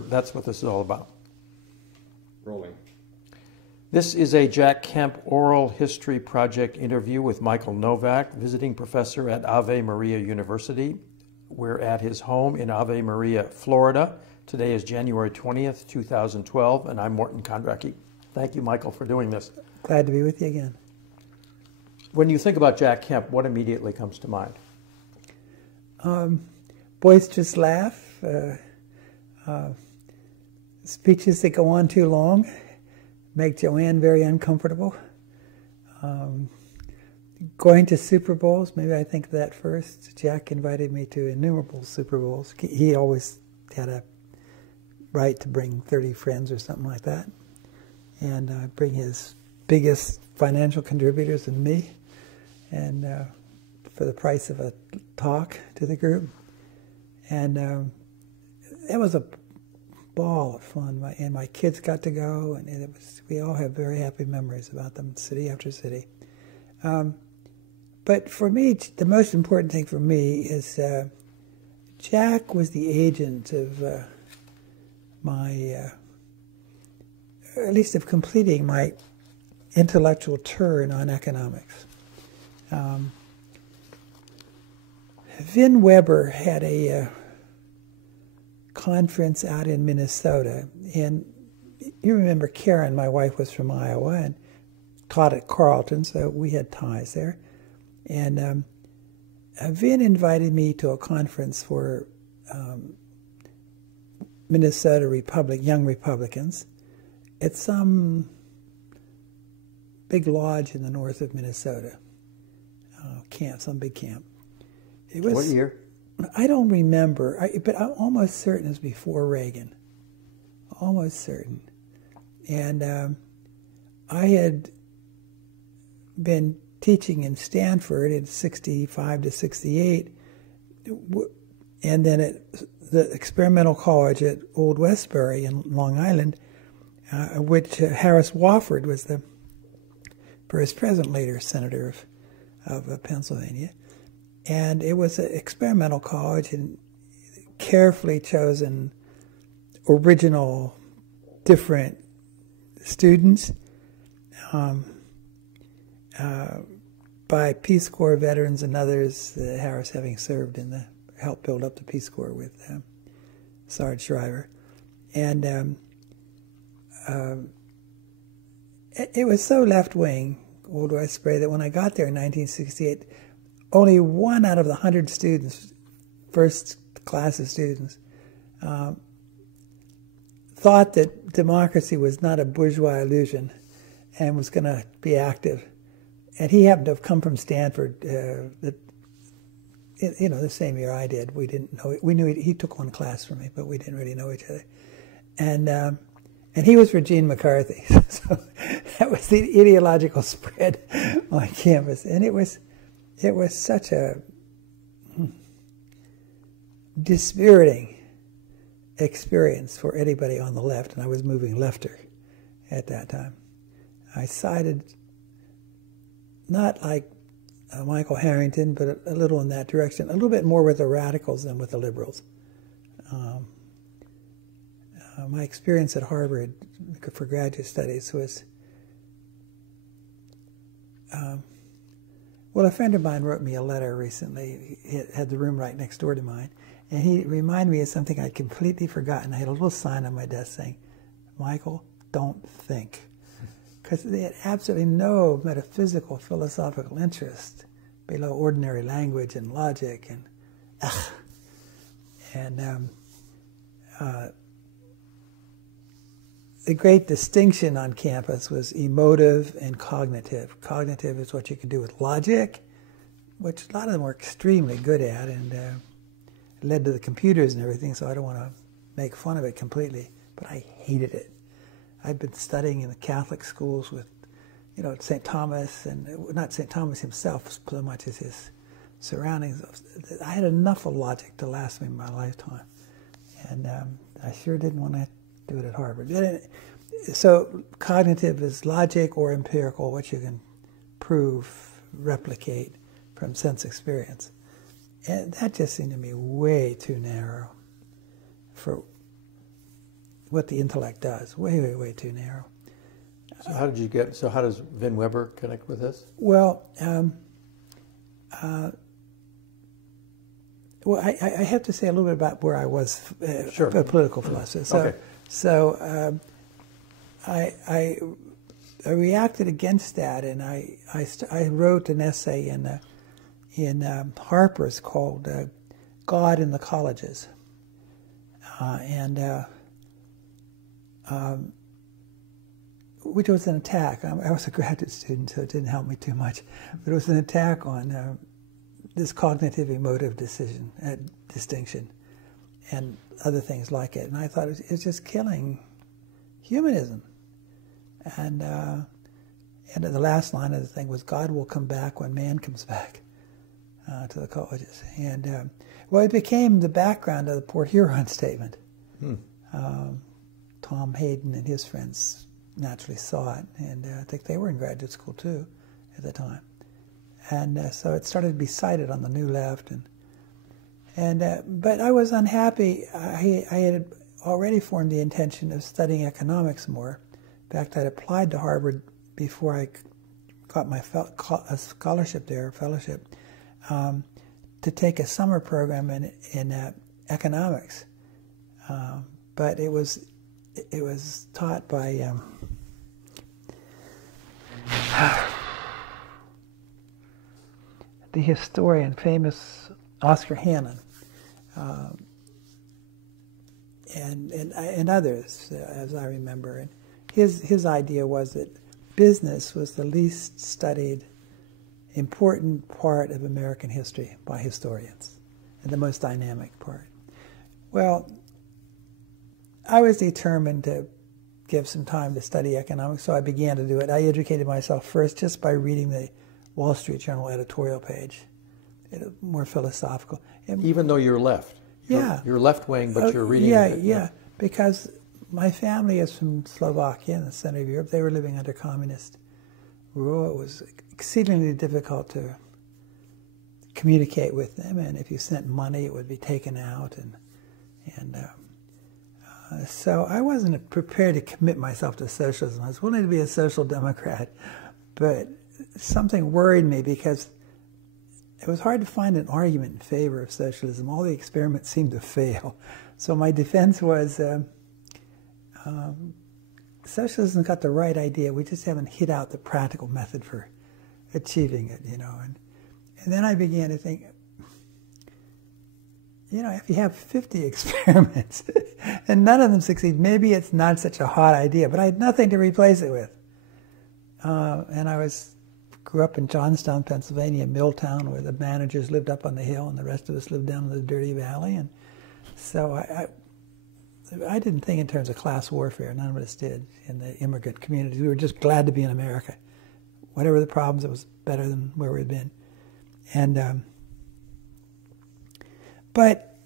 That's what this is all about. Rolling. This is a Jack Kemp Oral History Project interview with Michael Novak, visiting professor at Ave Maria University. We're at his home in Ave Maria, Florida. Today is January 20th, 2012, and I'm Morton Kondracki. Thank you, Michael, for doing this. Glad to be with you again. When you think about Jack Kemp, what immediately comes to mind? Boisterous laugh, speeches that go on too long, make Joanne very uncomfortable. Going to Super Bowls, maybe I think of that first. Jack invited me to innumerable Super Bowls. He always had a right to bring 30 friends or something like that, and bring his biggest financial contributors and me, and for the price of a talk to the group. And it was a ball of fun, and my kids got to go, and we all have very happy memories about them, city after city. But for me, the most important thing for me is Jack was the agent of my, at least of completing my intellectual turn on economics. Vin Weber had a conference out in Minnesota, and you remember Karen, my wife, was from Iowa and taught at Carleton, so we had ties there. And Vin invited me to a conference for Minnesota young Republicans at some big lodge in the north of Minnesota, some big camp. It was, what year? I don't remember, but I'm almost certain it was before Reagan. Almost certain. And I had been teaching in Stanford in 65 to 68, and then at the experimental college at Old Westbury in Long Island, which Harris Wofford was the first president, later senator of Pennsylvania. And it was an experimental college, and carefully chosen, original, different students by Peace Corps veterans and others, Harris having served helped build up the Peace Corps with Sarge Shriver. And it was so left-wing, Old Westbury, that when I got there in 1968, only one out of the 100 students, first class of students, thought that democracy was not a bourgeois illusion and was going to be active. And he happened to have come from Stanford, the same year I did. We didn't know. We knew he took one class from me, but we didn't really know each other. And he was for Gene McCarthy, so that was the ideological spread on campus. And it was such a dispiriting experience for anybody on the left, and I was moving lefter at that time. I sided not like Michael Harrington, but a little in that direction, a little bit more with the radicals than with the liberals. My experience at Harvard for graduate studies was, well, a friend of mine wrote me a letter recently. He had the room right next door to mine, and he reminded me of something I'd completely forgotten. I had a little sign on my desk saying, "Michael, don't think." Because they had absolutely no metaphysical, philosophical interest below ordinary language and logic, and the great distinction on campus was emotive and cognitive. Cognitive is what you can do with logic, which a lot of them were extremely good at, and it led to the computers and everything, so I don't want to make fun of it completely, but I hated it. I'd been studying in the Catholic schools with, St. Thomas, and not St. Thomas himself so much as his surroundings. I had enough of logic to last me my lifetime, and I sure didn't want to do it at Harvard. So cognitive is logic or empirical, what you can prove, replicate from sense experience. And that just seemed to me way too narrow for what the intellect does. Way, way, way too narrow. So how did you get? So how does Vin Weber connect with this? Well, I have to say a little bit about where I was Sure. a political philosopher. So, Okay. so I reacted against that, and I wrote an essay in Harper's called "God in the Colleges," which was an attack. I was a graduate student, so it didn't help me too much. But it was an attack on this cognitive emotive distinction and other things like it. And I thought it's just killing humanism. And the last line of the thing was, God will come back when man comes back to the colleges. And well, it became the background of the Port Huron statement. Tom Hayden and his friends naturally saw it, and I think they were in graduate school too at the time. And so it started to be cited on the New Left, but I was unhappy. I had already formed the intention of studying economics more. In fact, I'd applied to Harvard before I got my scholarship there, fellowship, to take a summer program in economics. But it was taught by the historian, famous Oscar Hannon, and others, as I remember. And his idea was that business was the least studied important part of American history by historians, and the most dynamic part. Well, I was determined to give some time to study economics, so I began to do it. I educated myself first just by reading the Wall Street Journal editorial page, more philosophical. Even though you're left. Yeah. You're left-wing, but you're reading it. Yeah, because my family is from Slovakia in the center of Europe. They were living under communist rule. It was exceedingly difficult to communicate with them, and if you sent money, it would be taken out. So I wasn't prepared to commit myself to socialism. I was willing to be a social democrat, but something worried me because it was hard to find an argument in favor of socialism. All the experiments seemed to fail. So my defense was socialism's got the right idea. We just haven't hit out the practical method for achieving it, And then I began to think, if you have 50 experiments and none of them succeed, maybe it's not such a hot idea. But I had nothing to replace it with. And I grew up in Johnstown, Pennsylvania, Milltown, where the managers lived up on the hill and the rest of us lived down in the dirty valley. And so I didn't think in terms of class warfare. None of us did in the immigrant community. We were just glad to be in America. Whatever the problems, it was better than where we'd been. And but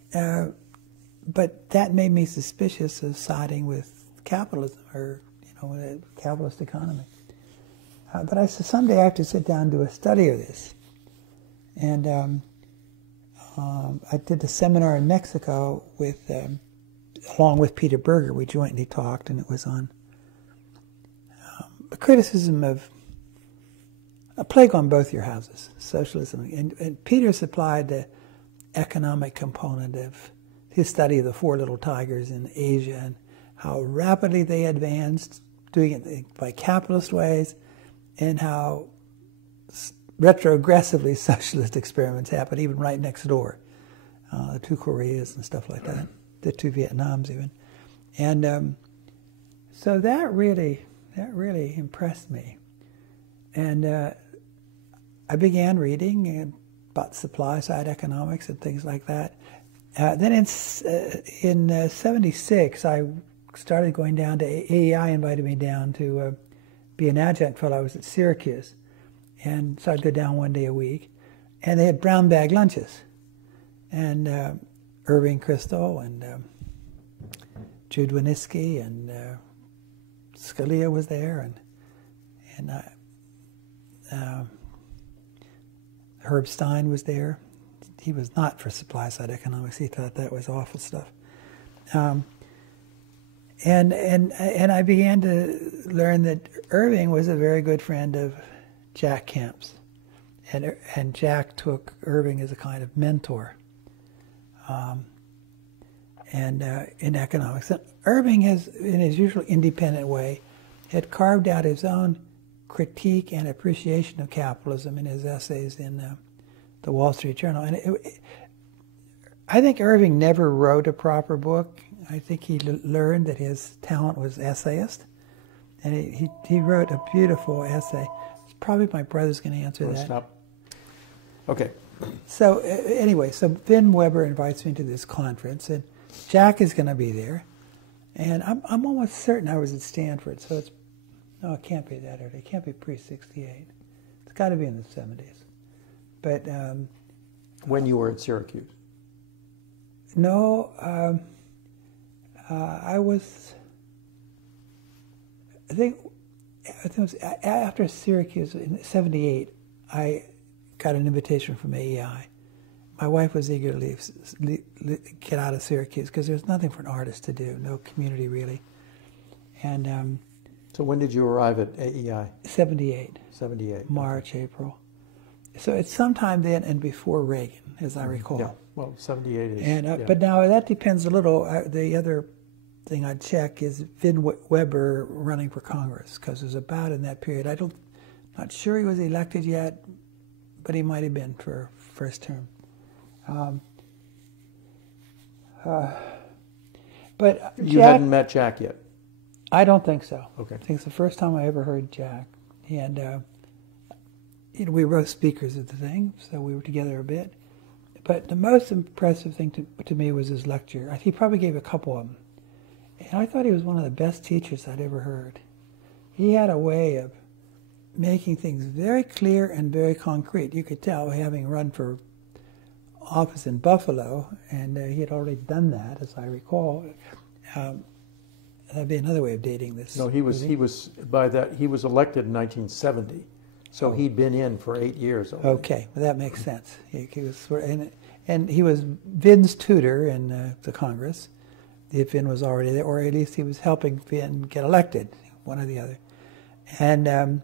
that made me suspicious of siding with capitalism or a capitalist economy. But I said someday I have to sit down and do a study of this. And I did a seminar in Mexico along with Peter Berger. We jointly talked, and it was on a criticism of a plague on both your houses, socialism. And Peter supplied the economic component of his study of the four little tigers in Asia and how rapidly they advanced, doing it by capitalist ways, and how retrogressively socialist experiments happen even right next door. The two Koreas and stuff like that, the two Vietnams even. And so that really impressed me. And I began reading about supply-side economics and things like that. Then in '76, I started going down to AEI, invited me down to be an adjunct fellow. I was at Syracuse. And so I'd go down one day a week. And they had brown bag lunches. And Irving Kristol and Jude Winniski and Scalia was there. And Herb Stein was there. He was not for supply-side economics. He thought that was awful stuff. And I began to learn that Irving was a very good friend of Jack Kemp's, and Jack took Irving as a kind of mentor, and in economics. And Irving has, in his usual independent way, had carved out his own critique and appreciation of capitalism in his essays in the Wall Street Journal. And I think Irving never wrote a proper book. I think he learned that his talent was essayist, and he wrote a beautiful essay. Probably my brother's going to answer that. Stop. Okay. So anyway, so Vin Weber invites me to this conference, and Jack is going to be there, and I'm almost certain I was at Stanford. So no, it can't be that early. It can't be pre-68. It's got to be in the 70s. But when you were at Syracuse? No, I think it was after Syracuse in '78. I got an invitation from AEI. My wife was eager to get out of Syracuse because there was nothing for an artist to do, no community really. And so when did you arrive at AEI? '78. '78. March, April. So it's sometime then and before Reagan, as I recall. Yeah. Well, '78 is. And yeah. But now that depends a little. The other thing I'd check is Vin Weber running for Congress, because it was about in that period. Not sure he was elected yet, but he might have been for first term. But you hadn't met Jack yet? I don't think so. Okay. I think it's the first time I ever heard Jack. And we were both speakers at the thing, so we were together a bit. But the most impressive thing to me was his lecture. He probably gave a couple of them. And I thought he was one of the best teachers I'd ever heard. He had a way of making things very clear and very concrete. You could tell, having run for office in Buffalo, and he had already done that, as I recall. That'd be another way of dating this. No, he was elected in 1970. So he'd been in for 8 years already. Okay, well, that makes sense. He was, and he was Vin's tutor in the Congress. If Vin was already there, or at least he was helping Vin get elected, one or the other. And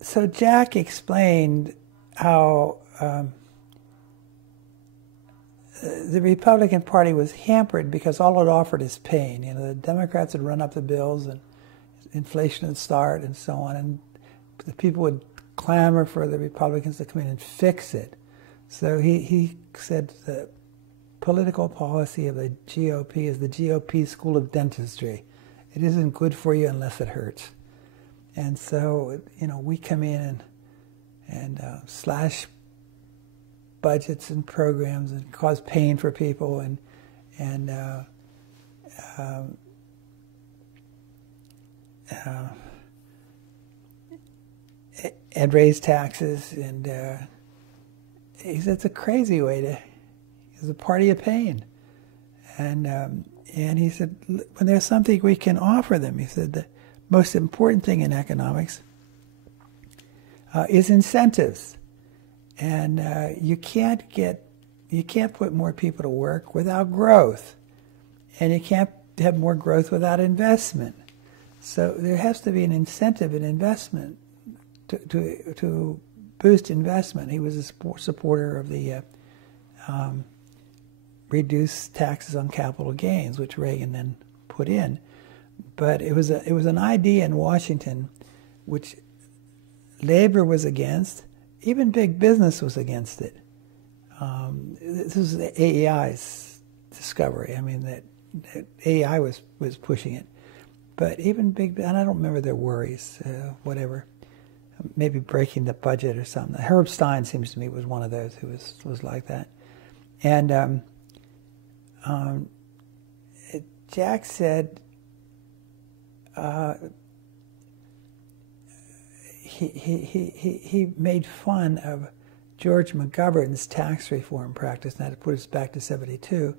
so Jack explained how the Republican Party was hampered because all it offered is pain. You know, the Democrats had run up the bills and inflation would start and so on, and the people would clamor for the Republicans to come in and fix it. So he said the political policy of the GOP is the GOP school of dentistry. It isn't good for you unless it hurts. And so, you know, we come in and slash budgets and programs and cause pain for people and raise taxes, and he said it's a crazy way to. It's a party of pain, and he said when there's something we can offer them, he said the most important thing in economics is incentives, and you can't put more people to work without growth, and you can't have more growth without investment. So there has to be an incentive in investment to boost investment. He was a supporter of the reduced taxes on capital gains, which Reagan then put in. But it was an idea in Washington which labor was against. Even big business was against it. This was AEI's discovery. I mean, that AEI was pushing it. But even big, and I don't remember their worries, whatever, maybe breaking the budget or something. Herb Stein seems to me was one of those who was like that. And Jack said he made fun of George McGovern's tax reform practice, and that to put us back to '72.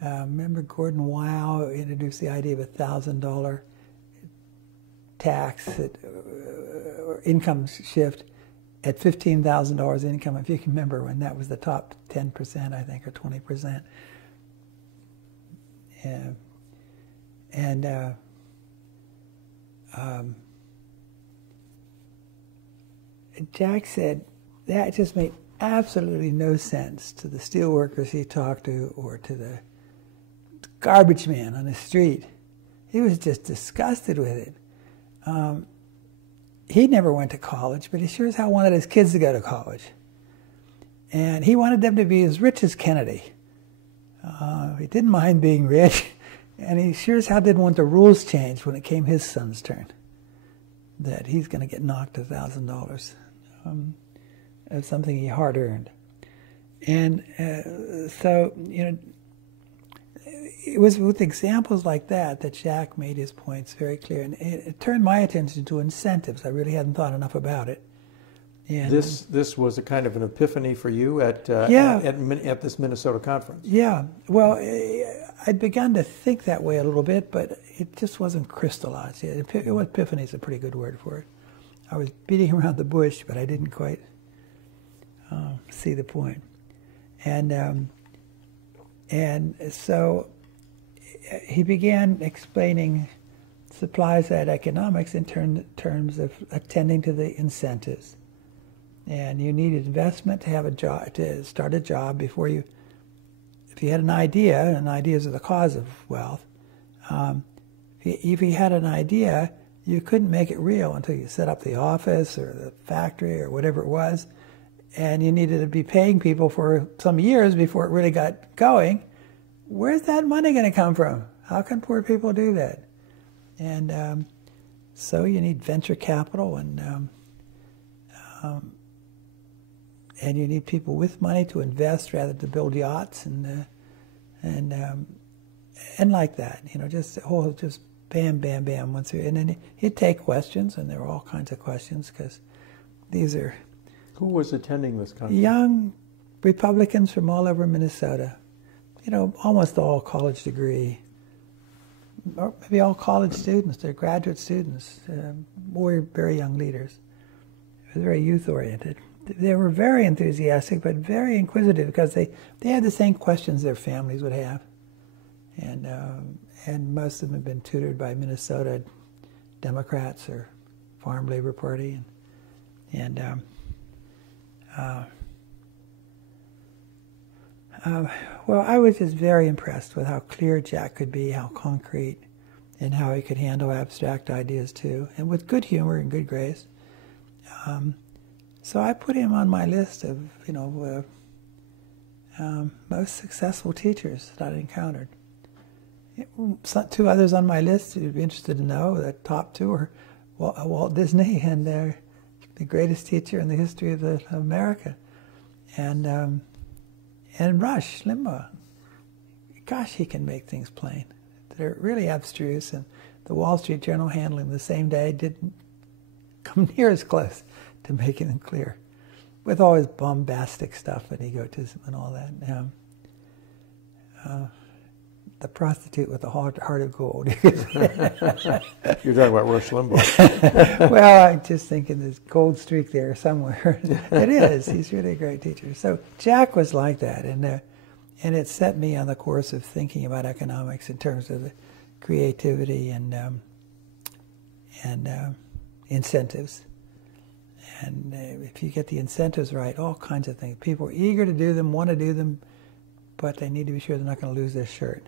Remember Gordon Weil introduced the idea of $1,000 tax or income shift at $15,000 income, if you can remember when that was the top 10%, I think, or 20%. and Jack said that just made absolutely no sense to the steel workers he talked to or to the garbage man on the street. He was just disgusted with it. He never went to college, but he sure as hell wanted his kids to go to college. And he wanted them to be as rich as Kennedy. He didn't mind being rich, and he sure as hell didn't want the rules changed when it came his son's turn, that he's going to get knocked $1,000 of something he hard earned. And so, you know, it was with examples like that Jack made his points very clear, and it turned my attention to incentives. I really hadn't thought enough about it. And this was a kind of an epiphany for you at this Minnesota conference. Yeah, well, I'd begun to think that way a little bit, but it just wasn't crystallized yet. Epiphany is a pretty good word for it. I was beating around the bush, but I didn't quite see the point. And so he began explaining supply-side economics in terms of attending to the incentives. And you need investment to have a job, to start a job before you. If you had an idea, and ideas are the cause of wealth. If you had an idea, you couldn't make it real until you set up the office or the factory or whatever it was, and you needed to be paying people for some years before it really got going. Where's that money going to come from? How can poor people do that? And so you need venture capital, and you need people with money to invest rather than to build yachts, and like that, you know, just bam, bam, bam, once through. And then he'd take questions, and there were all kinds of questions because these are. Who was attending this conference? Young Republicans from all over Minnesota. You know, almost all college degree, or maybe all college students. They're graduate students, or very young leaders. It was very youth-oriented. They were very enthusiastic, but very inquisitive because they had the same questions their families would have. And most of them had been tutored by Minnesota Democrats or Farm Labor Party. Well, I was just very impressed with how clear Jack could be, how concrete, and how he could handle abstract ideas too, and with good humor and good grace. So I put him on my list of, you know, most successful teachers that I'd encountered. Two others on my list you'd be interested to know. The top two are Walt Disney and the greatest teacher in the history of America, and Rush Limbaugh. Gosh, he can make things plain. They're really abstruse, and the Wall Street Journal handling the same day didn't come near as close to making them clear, with all his bombastic stuff and egotism and all that. The prostitute with the heart of gold. You're talking about Rush Limbaugh. Well, I'm just thinking there's gold streak there somewhere. It is. He's really a great teacher. So Jack was like that, and it set me on the course of thinking about economics in terms of the creativity and incentives. And if you get the incentives right, all kinds of things. People are eager to do them, want to do them, but they need to be sure they're not going to lose their shirt,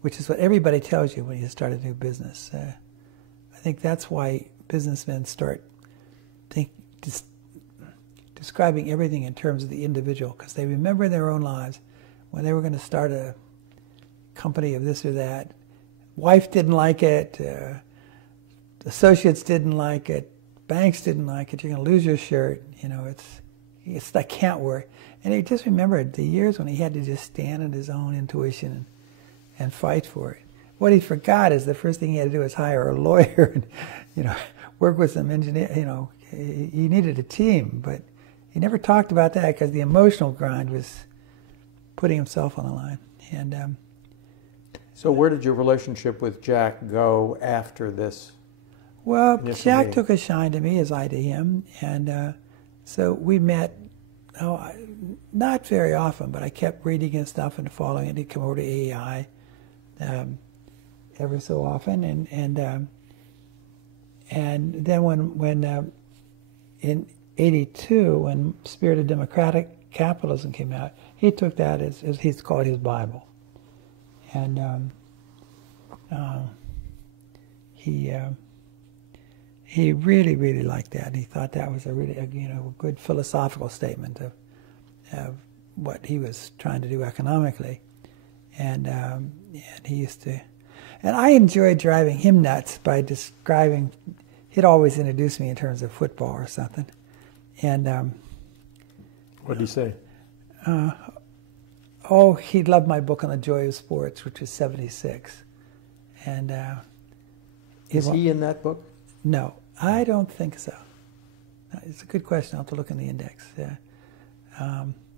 which is what everybody tells you when you start a new business. I think that's why businessmen start describing everything in terms of the individual, because they remember in their own lives when they were going to start a company of this or that. Wife didn't like it, associates didn't like it, banks didn't like it. You're going to lose your shirt. You know, it's that can't work. And he just remembered the years when he had to just stand on his own intuition and fight for it. What he forgot is the first thing he had to do was hire a lawyer and, you know, work with some engineer. You know, he needed a team, but he never talked about that because the emotional grind was putting himself on the line. And so, where did your relationship with Jack go after this? Well, Jack took a shine to me as I to him, and so we met. Not very often, but I kept reading his stuff and following it. He'd come over to AEI. every so often, and then when in '82, when Spirit of Democratic Capitalism came out, he took that as he's called his Bible, and he really liked that. He thought that was a really good philosophical statement of what he was trying to do economically, and he used to, and I enjoyed driving him nuts by describing. He'd always introduce me in terms of football or something, and what did he say? He loved my book on the joy of sports, which was '76, and is he in that book? No, I don't think so. It's a good question. I'll have to look in the index.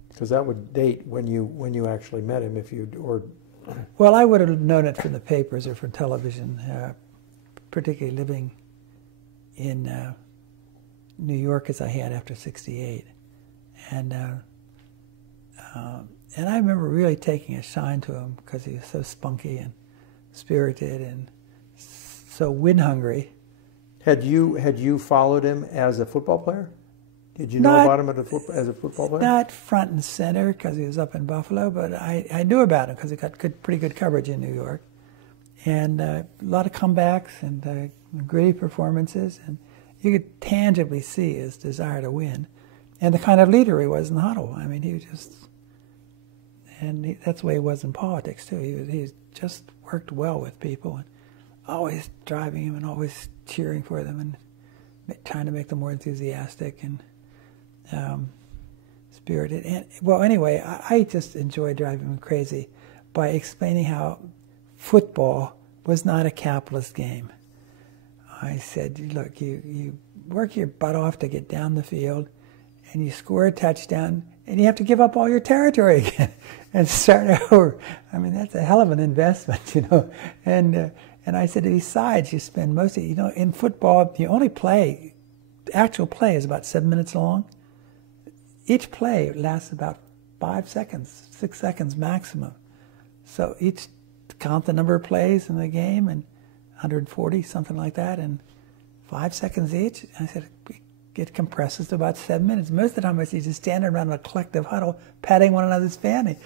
Because that would date when you actually met him, if you or. Well, I would have known it from the papers or from television, particularly living in New York as I had after '68, and I remember really taking a shine to him because he was so spunky and spirited and so win hungry. Had you followed him as a football player? Did you know about him as a football player? Not front and center because he was up in Buffalo, but I knew about him because he got pretty good coverage in New York, and a lot of comebacks and gritty performances, and you could tangibly see his desire to win, and the kind of leader he was in the huddle. I mean, he was just, and that's the way he was in politics too. He just worked well with people, and always driving him and always cheering for them and trying to make them more enthusiastic and spirited. And well, anyway, I just enjoyed driving him crazy by explaining how football was not a capitalist game. I said, look, you work your butt off to get down the field, and you score a touchdown, and you have to give up all your territory again and start over. I mean, that's a hell of an investment, And I said, besides, you spend most of, in football, you only play, the actual play is about 7 minutes long. Each play lasts about 5 seconds, 6 seconds maximum. So each, count the number of plays in the game, and 140, something like that, and 5 seconds each. I said, it compresses to about 7 minutes. Most of the time, I see you just standing around in a collective huddle, patting one another's fanny.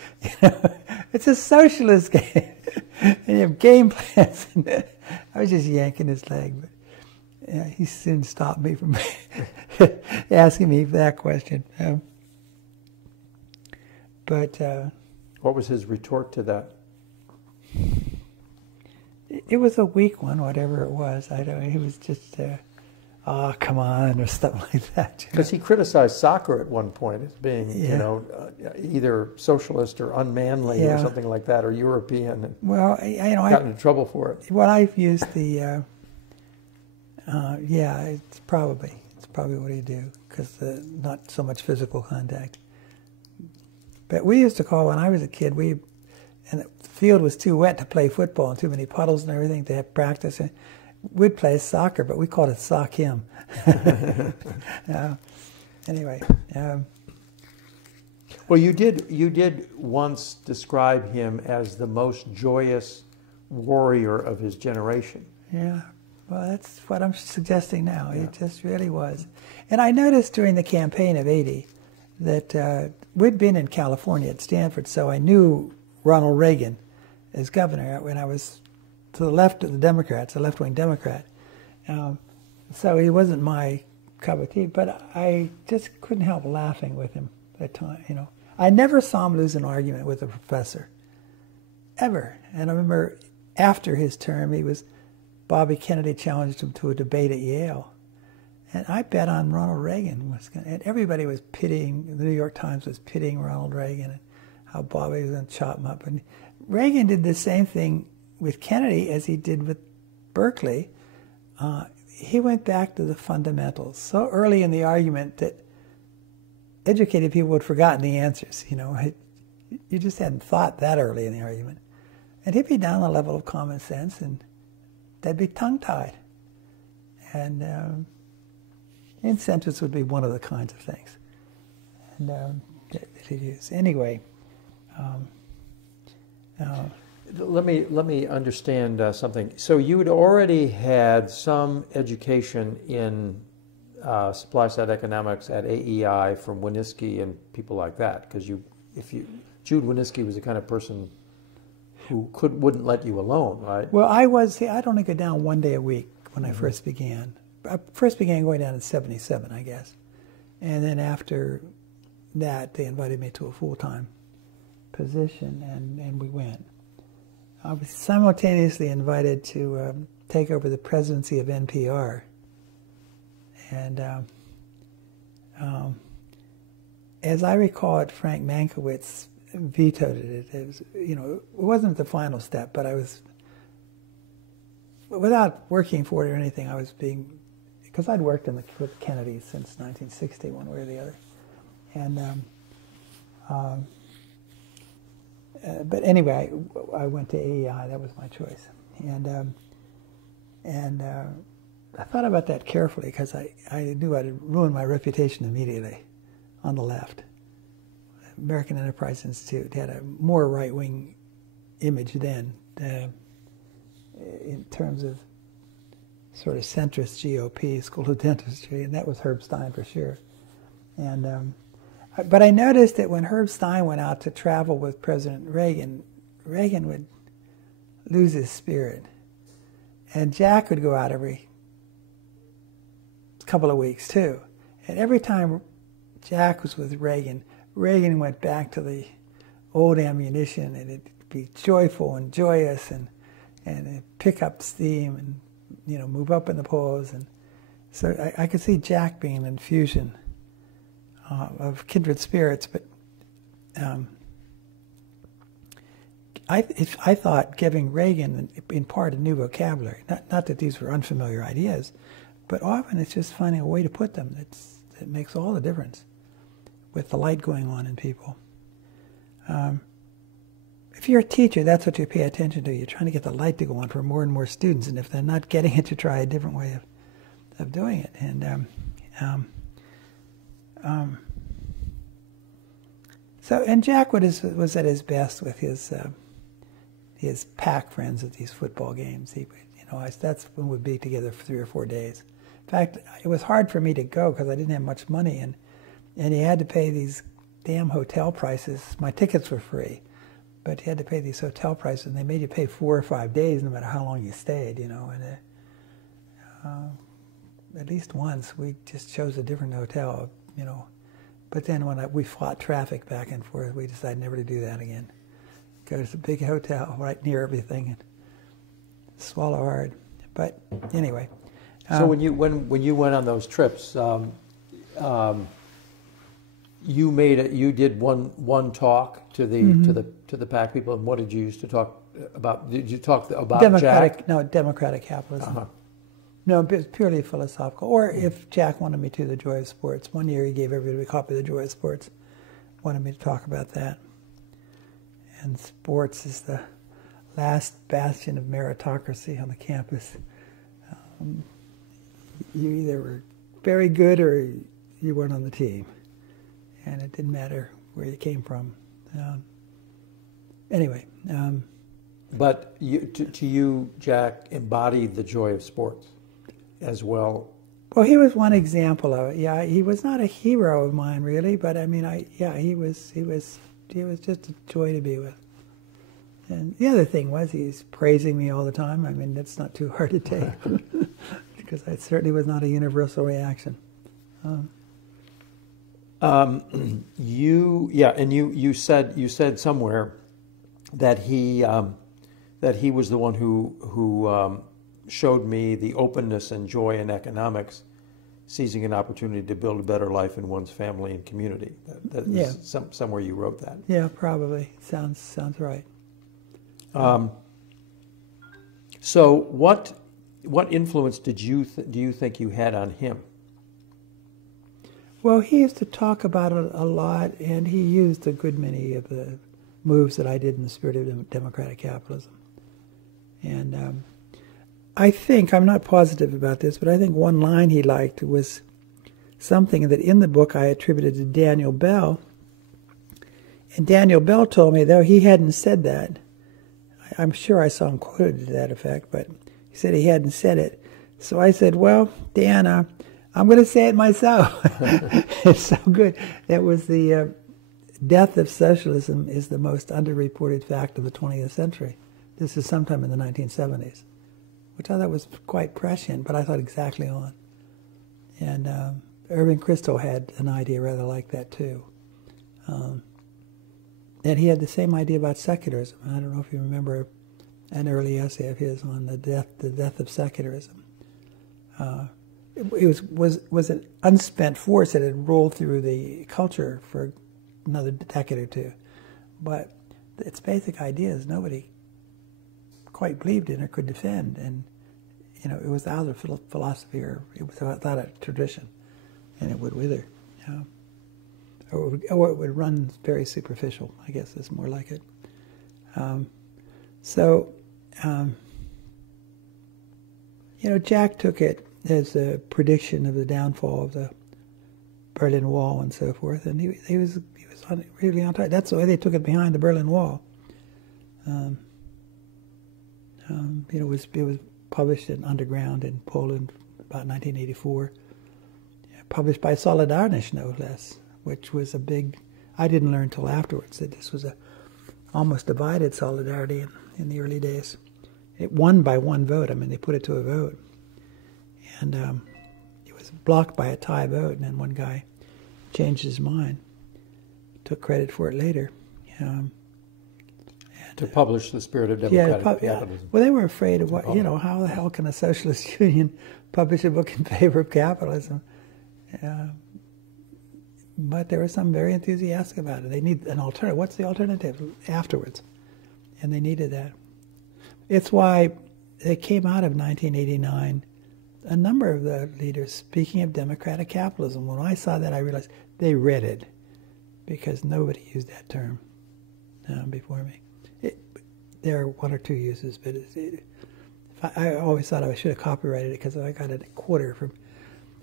It's a socialist game. And you have game plans. I was just yanking his leg, but he soon stopped me from asking me that question. What was his retort to that? It was a weak one, whatever it was. I don't. He was just, come on, or something like that. Because he criticized soccer at one point as being, either socialist or unmanly or something like that, or European. And well, got into trouble for it. Well, I've used the. It's probably what he do, because not so much physical contact. But we used to call, when I was a kid, and the field was too wet to play football and too many puddles and everything to have practice. And we'd play soccer, but we called it sock him. Anyway. Well, you did once describe him as the most joyous warrior of his generation. Yeah. Well, that's what I'm suggesting now. Yeah. It just really was. And I noticed during the campaign of '80 that we'd been in California at Stanford, so I knew Ronald Reagan as governor when I was to the left of the Democrats, a left-wing Democrat. So he wasn't my cup of tea, but I just couldn't help laughing with him at the time, I never saw him lose an argument with a professor, ever. And I remember after his term, Bobby Kennedy challenged him to a debate at Yale. And I bet on Ronald Reagan. And everybody was pitying, the New York Times was pitying Ronald Reagan and how Bobby was going to chop him up. And Reagan did the same thing with Kennedy as he did with Berkeley. He went back to the fundamentals so early in the argument that educated people had forgotten the answers. You just hadn't thought that early in the argument. And he'd be down the level of common sense, and they'd be tongue-tied. And incentives would be one of the kinds of things that he'd use. Anyway. let me understand something. So you had already had some education in supply side economics at AEI from Winskiy and people like that, because Jude Winskiy was the kind of person who wouldn't let you alone, right? Well, I'd only go down one day a week when I first began. I first began going down in '77, I guess. And then after that, they invited me to a full-time position, and we went. I was simultaneously invited to take over the presidency of NPR. And as I recall it, Frank Mankiewicz vetoed it. It was, it wasn't the final step, but I was, without working for it or anything, I was because I'd worked with the Kennedys since 1960, one way or the other. And but anyway, I went to AEI. That was my choice. And I thought about that carefully because I knew I'd ruin my reputation immediately on the left. American Enterprise Institute had a more right-wing image then in terms of sort of centrist GOP, School of Dentistry, and that was Herb Stein for sure. And but I noticed that when Herb Stein went out to travel with President Reagan, Reagan would lose his spirit. And Jack would go out every couple of weeks too. And every time Jack was with Reagan, Reagan went back to the old ammunition, and it'd be joyful and joyous, and it'd pick up steam, and move up in the polls. And so I could see Jack being an infusion of kindred spirits. But I thought giving Reagan in part a new vocabulary. Not that these were unfamiliar ideas, but often it's just finding a way to put them that makes all the difference with the light going on in people. If you're a teacher, that's what you pay attention to. You're trying to get the light to go on for more and more students, and if they're not getting it, to try a different way of doing it. And and Jack was at his best with his pack friends at these football games. He would, that's when we'd be together for 3 or 4 days. In fact, it was hard for me to go because I didn't have much money, and he had to pay these damn hotel prices. My tickets were free, but you had to pay these hotel prices, and they made you pay 4 or 5 days no matter how long you stayed, And at least once we just chose a different hotel, But then when we fought traffic back and forth, we decided never to do that again. Go to a big hotel right near everything and swallow hard. But anyway. So when you went on those trips, you did one talk to the PAC people, and what did you use to talk about? Did you talk about Jack? No, democratic capitalism. No, it was purely philosophical. Or if Jack wanted me to, the Joy of Sports. One year he gave everybody a copy of the Joy of Sports. Wanted me to talk about that. And sports is the last bastion of meritocracy on the campus. You either were very good or you weren't on the team. And it didn't matter where you came from. Anyway. But to you, Jack embodied the joy of sports as well. Well, he was one example of it. Yeah, he was not a hero of mine, really, but I mean, he was just a joy to be with. And the other thing was he's praising me all the time. I mean, that's not too hard to take because it certainly was not a universal reaction. You said somewhere that he was the one who showed me the openness and joy in economics, seizing an opportunity to build a better life in one's family and community. That is somewhere you wrote that. Yeah, probably sounds right. So what influence do you think you had on him? Well, he used to talk about it a lot, and he used a good many of the moves that I did in the spirit of democratic capitalism. And I think, I'm not positive about this, but I think one line he liked was something that in the book I attributed to Daniel Bell. And Daniel Bell told me, though he hadn't said that, I'm sure I saw him quoted to that effect, but he said he hadn't said it. So I said, well, Dan, I'm going to say it myself. It's so good. It was the death of socialism is the most underreported fact of the 20th century. This is sometime in the 1970s, which I thought was quite prescient, but I thought exactly on. And Irving Kristol had an idea rather like that, too. And he had the same idea about secularism. I don't know if you remember an early essay of his on the death of secularism. It was an unspent force that had rolled through the culture for another decade or two. But its basic ideas nobody quite believed in or could defend. And, it was out of philosophy, or it was without a tradition, and it would wither. Or it would run very superficial, I guess is more like it. Jack took it as a prediction of the downfall of the Berlin Wall and so forth, and he was really on time. That's the way they took it behind the Berlin Wall. It was published in Underground in Poland about 1984, published by Solidarność, no less, which was a big. I didn't learn until afterwards that this was a almost divided solidarity in the early days. It won by one vote. I mean, they put it to a vote. And it was blocked by a tie vote, and then one guy changed his mind, took credit for it later. To publish The Spirit of Democratic Capitalism. Well, they were afraid of what, how the hell can a socialist union publish a book in favor of capitalism? But there were some very enthusiastic about it. They need an alternative. What's the alternative afterwards? And they needed that. It's why they came out of 1989, a number of the leaders speaking of democratic capitalism. When I saw that, I realized they read it, because nobody used that term before me. There are one or two uses, but I always thought I should have copyrighted it, because if I got a quarter from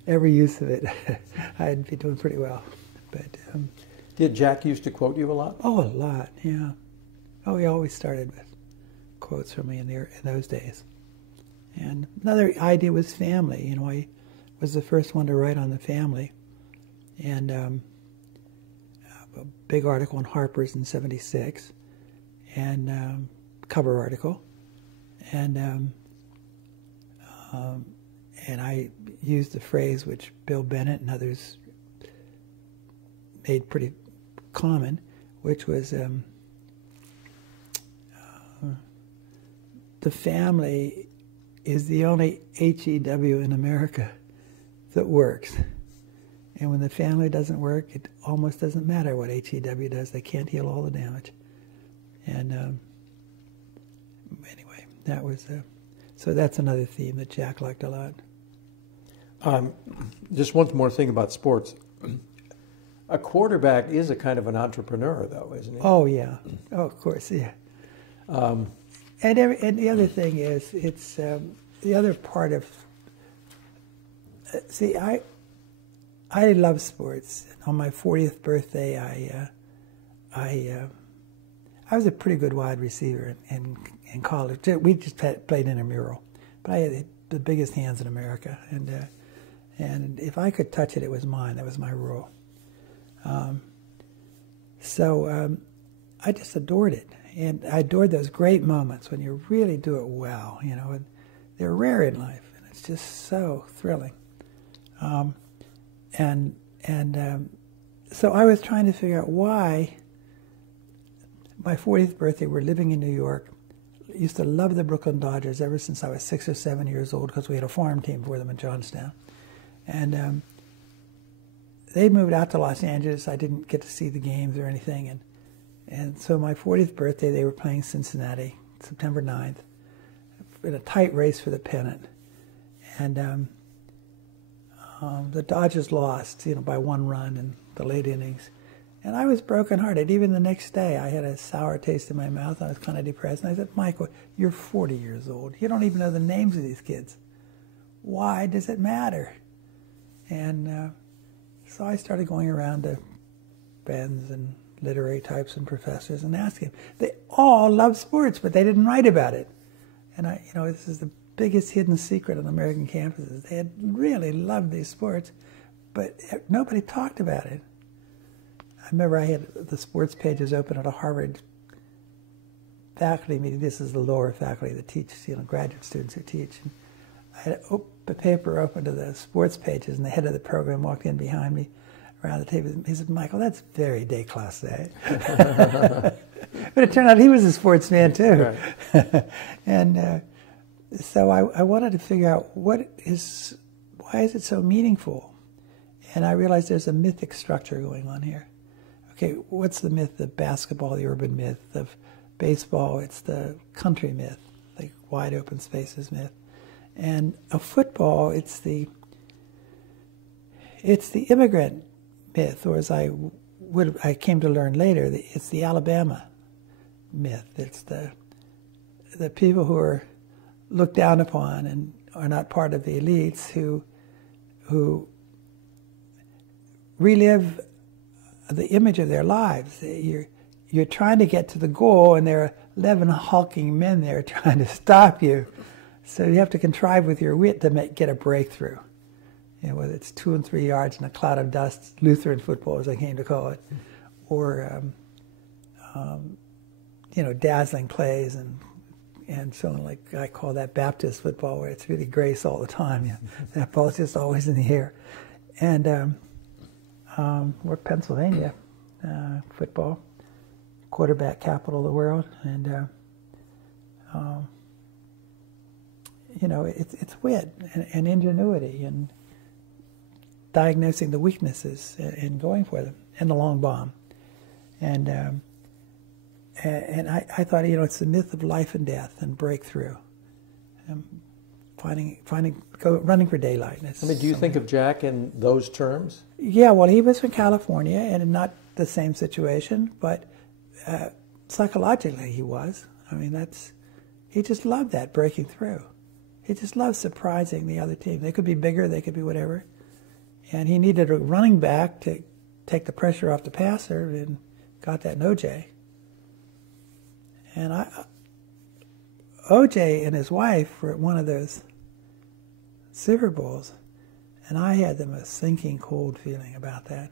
every use of it, I'd be doing pretty well. But did Jack used to quote you a lot? Oh, a lot, yeah. Oh, he always started with quotes from me in those days. And another idea was family. I was the first one to write on the family, and a big article in Harper's in '76, and cover article, and I used the phrase which Bill Bennett and others made pretty common, which was the family is the only HEW in America that works. And when the family doesn't work, it almost doesn't matter what HEW does. They can't heal all the damage. And anyway, that was so that's another theme that Jack liked a lot. Just one more thing about sports. A quarterback is a kind of an entrepreneur, though, isn't he? Oh, yeah. Oh, of course, yeah. And the other thing is, it's the other part of. See, I love sports. On my 40th birthday, I was a pretty good wide receiver in college. We just played intramural, but I had the biggest hands in America, and if I could touch it, it was mine. That was my rule. So I just adored it. And I adored those great moments when you really do it well, and they're rare in life, and it's just so thrilling. So I was trying to figure out why. My 40th birthday, we're living in New York. Used to love the Brooklyn Dodgers ever since I was 6 or 7 years old, because we had a farm team for them in Johnstown. And they moved out to Los Angeles. I didn't get to see the games or anything, and so my 40th birthday, they were playing Cincinnati, September 9th, in a tight race for the pennant. And the Dodgers lost, by one run in the late innings. And I was brokenhearted. Even the next day, I had a sour taste in my mouth. I was kind of depressed. And I said, Michael, you're 40 years old. You don't even know the names of these kids. Why does it matter? And so I started going around to friends and literary types and professors and ask him. They all love sports, but they didn't write about it. And this is the biggest hidden secret on American campuses. They had really loved these sports, but nobody talked about it. I remember I had the sports pages open at a Harvard faculty meeting. This is the lower faculty that teach, graduate students who teach. And I had a paper open to the sports pages, and the head of the program walked in behind me around the table. He said, "Michael, that's very déclassé." But it turned out he was a sportsman too. Right. And so I wanted to figure out why is it so meaningful? And I realized there's a mythic structure going on here. Okay, what's the myth of basketball, the urban myth? Of baseball, it's the country myth, the wide open spaces myth. And of football, it's the immigrant myth, or as I came to learn later, it's the Alabama myth. It's the people who are looked down upon and are not part of the elites who relive the image of their lives. You're trying to get to the goal, and there are 11 hulking men there trying to stop you. So you have to contrive with your wit to get a breakthrough. Whether it's 2 and 3 yards in a cloud of dust, Lutheran football, as I came to call it, or dazzling plays and so on. Like I call that Baptist football, where it's really grace all the time. That ball's just always in the air. And or Pennsylvania football, quarterback capital of the world, and it's wit and ingenuity and diagnosing the weaknesses and going for them, and the long bomb. And I thought, it's the myth of life and death and breakthrough, running for daylight. Do you think of Jack in those terms? Yeah, well, he was from California, and not the same situation, but psychologically he was. He just loved that, breaking through. He just loved surprising the other team. They could be bigger, they could be whatever. And he needed a running back to take the pressure off the passer, and got that in O.J. And O.J. and his wife were at one of those Super Bowls, and I had the most sinking cold feeling about that.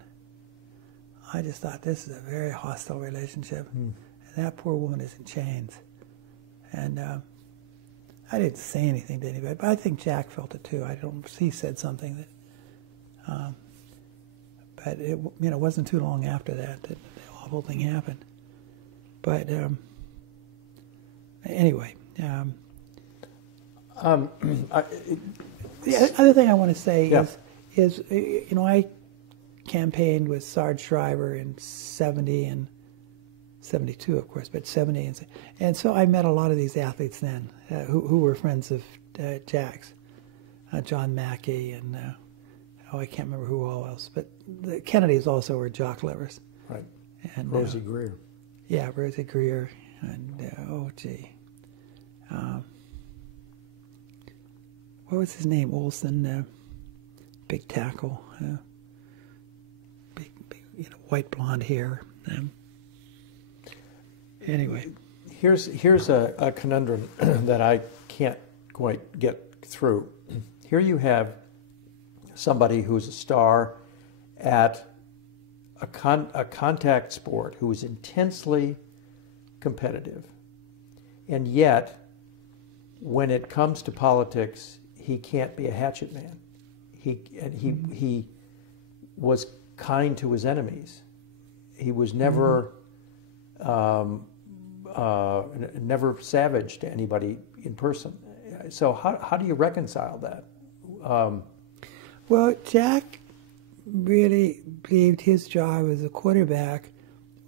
I just thought, this is a very hostile relationship, and that poor woman is in chains. And I didn't say anything to anybody, but I think Jack felt it too. He said something that, but it wasn't too long after that the awful thing happened. But anyway, the other thing I want to say is I campaigned with Sarge Shriver in 70 and 72, of course, but 70 and so I met a lot of these athletes then who were friends of Jack's, John Mackey and I can't remember who all else, but the Kennedys also were jock lovers. Right. And Rosie Greer. Yeah, Rosie Greer, and what was his name? Olsen, big tackle, big white blonde hair. Anyway, here's a conundrum that I can't quite get through. Here you have somebody who's a star at a contact sport, who is intensely competitive, and yet when it comes to politics, he can't be a hatchet man. He was kind to his enemies. He was never never savage to anybody in person. So how do you reconcile that? Well, Jack really believed his job as a quarterback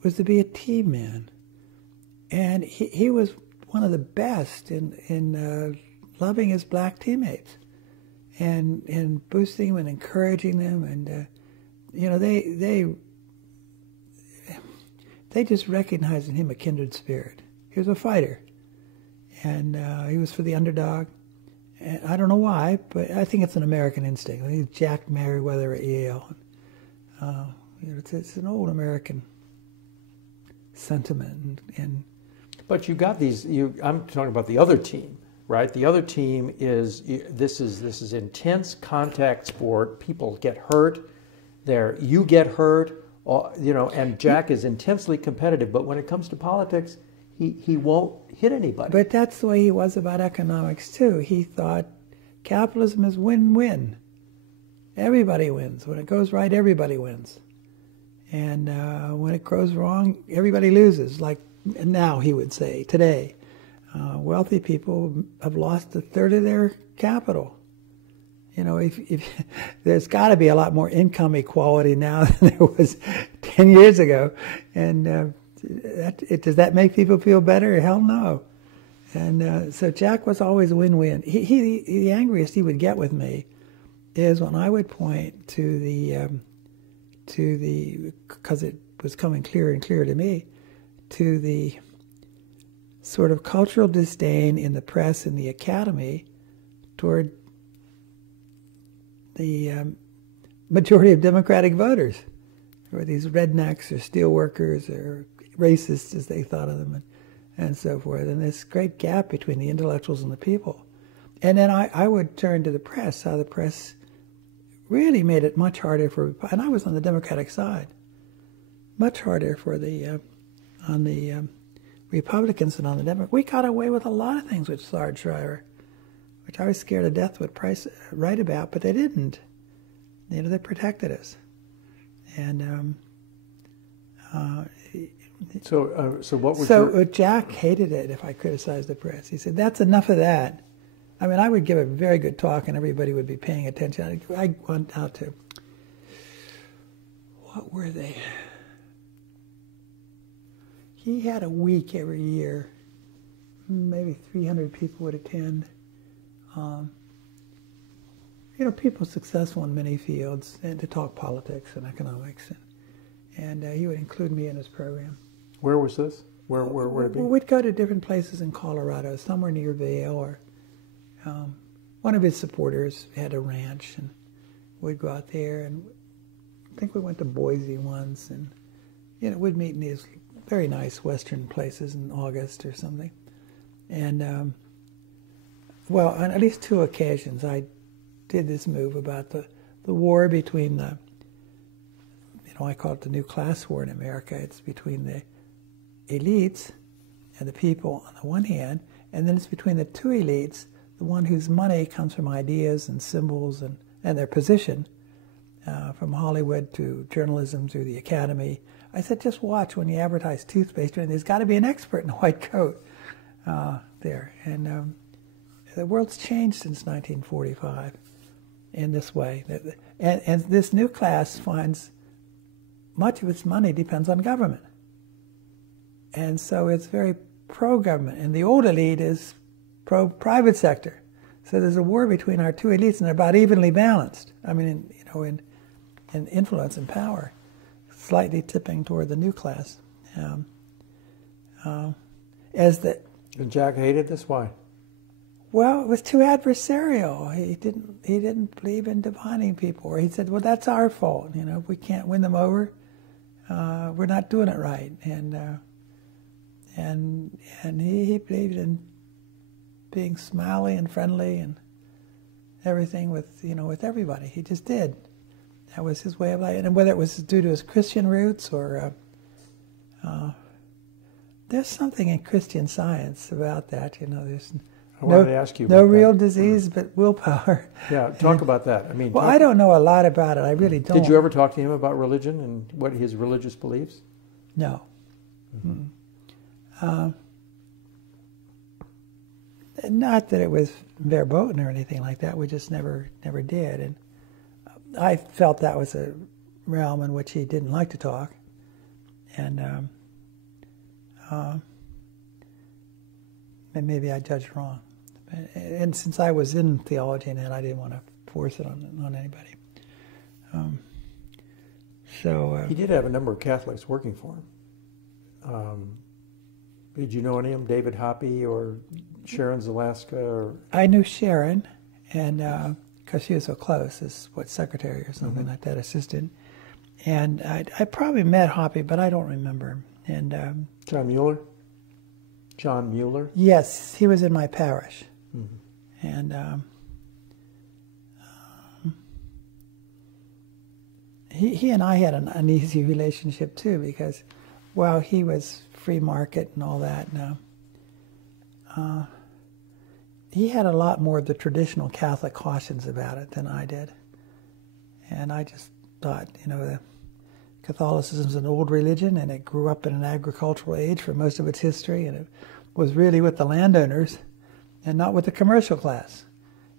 was to be a team man, and he was one of the best in loving his black teammates and boosting them and encouraging them, and they just recognized in him a kindred spirit. He was a fighter, and he was for the underdog. And I don't know why, but I think it's an American instinct. He's Jack Merriweather at Yale. It's an old American sentiment. And But you got these. I'm talking about the other team, right? The other team is this is intense contact sport. People get hurt. You get hurt. And Jack is intensely competitive. But when it comes to politics, he won't hit anybody. But that's the way he was about economics too. He thought capitalism is win-win. Everybody wins. When it goes right, everybody wins. And when it goes wrong, everybody loses. Like now, he would say, today, wealthy people have lost a third of their capital. If there's got to be a lot more income equality now than there was 10 years ago. And does that make people feel better? Hell no. And so Jack was always a win-win. The angriest he would get with me is when I would point to the because it was coming clearer and clearer to me, to the sort of cultural disdain in the press and the academy toward the majority of Democratic voters, or these rednecks or steelworkers or racists as they thought of them, and so forth. And this great gap between the intellectuals and the people. And then I would turn to the press, how the press really made it much harder for, and I was on the Democratic side, much harder for on the Republicans than on the Democrats. We got away with a lot of things with Sarge Schreiber, which I was scared to death would Price write about, but they didn't. They protected us. And so what was Jack hated it if I criticized the press. He said, "That's enough of that." I mean, I would give a very good talk, and everybody would be paying attention. I went out to, what were they? He had a week every year. Maybe 300 people would attend. People successful in many fields, and to talk politics and economics. And he would include me in his program. Where was this? Where would it be? We'd go to different places in Colorado, somewhere near Vail, or one of his supporters had a ranch, and we'd go out there, and I think we went to Boise once, and we'd meet in these very nice western places in August or something. And on at least two occasions I did this move about the war between the, I call it the new class war in America. It's between the elites and the people on the one hand, and then it's between the two elites, the one whose money comes from ideas and symbols and their position, from Hollywood to journalism through the academy. I said, just watch when you advertise toothpaste, and there's got to be an expert in a white coat there. And the world's changed since 1945 in this way. And this new class finds much of its money depends on government. And so it's very pro-government. And the old elite is pro-private sector. So there's a war between our two elites, and they're about evenly balanced. I mean, in influence and power, slightly tipping toward the new class. And Jack hated this. Why? Well, it was too adversarial. He didn't believe in dividing people. Or he said, "Well, that's our fault. If we can't win them over, we're not doing it right." And he believed in being smiley and friendly and everything with everybody. He just did. That was his way of life. And whether it was due to his Christian roots or there's something in Christian Science about that. There's I wanted to ask you about no real disease but willpower. Yeah, talk about that. I mean, I don't know a lot about it. I really don't. Did you ever talk to him about religion and what his religious beliefs? No. Mm-hmm. Not that it was verboten or anything like that. We just never did. And I felt that was a realm in which he didn't like to talk. And maybe I judged wrong. And since I was in theology and that, I didn't want to force it on anybody. He did have a number of Catholics working for him. Did you know any of them? David Hoppy or Sharon Zalaska? Or I knew Sharon, and because she was so close as secretary or something like that, assistant. And I probably met Hoppy, but I don't remember him. And John Mueller? John Mueller? yes, he was in my parish. Mm-hmm. And he and I had an uneasy relationship too, because while he was free market and all that, he had a lot more of the traditional Catholic cautions about it than I did. And I just thought, Catholicism is an old religion, and it grew up in an agricultural age for most of its history, and it was really with the landowners and not with the commercial class.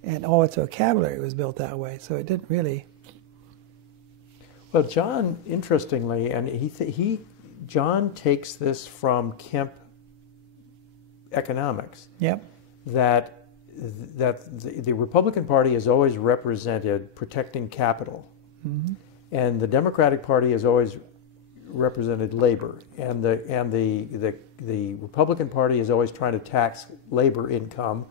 And all its vocabulary was built that way, so it didn't really... Well, John, interestingly, and John takes this from Kemp economics. Yep. That the Republican Party has always represented protecting capital, Mm-hmm. and the Democratic Party has always represented labor, and the Republican Party is always trying to tax labor income,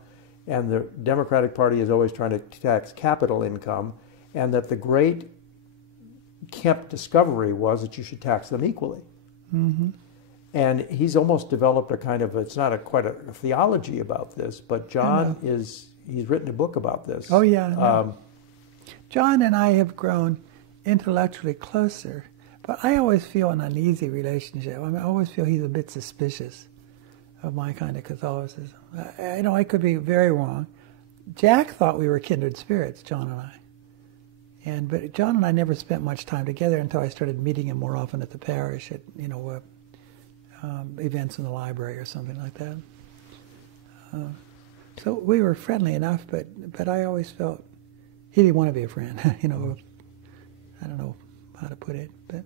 and the Democratic Party is always trying to tax capital income, and that the great Kemp discovery was that you should tax them equally. Mm-hmm. And he's almost developed a kind of, it's not quite a theology about this, but John he's written a book about this. Oh, yeah. John and I have grown intellectually closer, but I always feel an uneasy relationship. I always feel he's a bit suspicious of my kind of Catholicism. I could be very wrong. Jack thought we were kindred spirits, John and I. But John and I never spent much time together until I started meeting him more often at the parish at, events in the library or something like that. So we were friendly enough, but I always felt he didn't want to be a friend. I don't know how to put it, but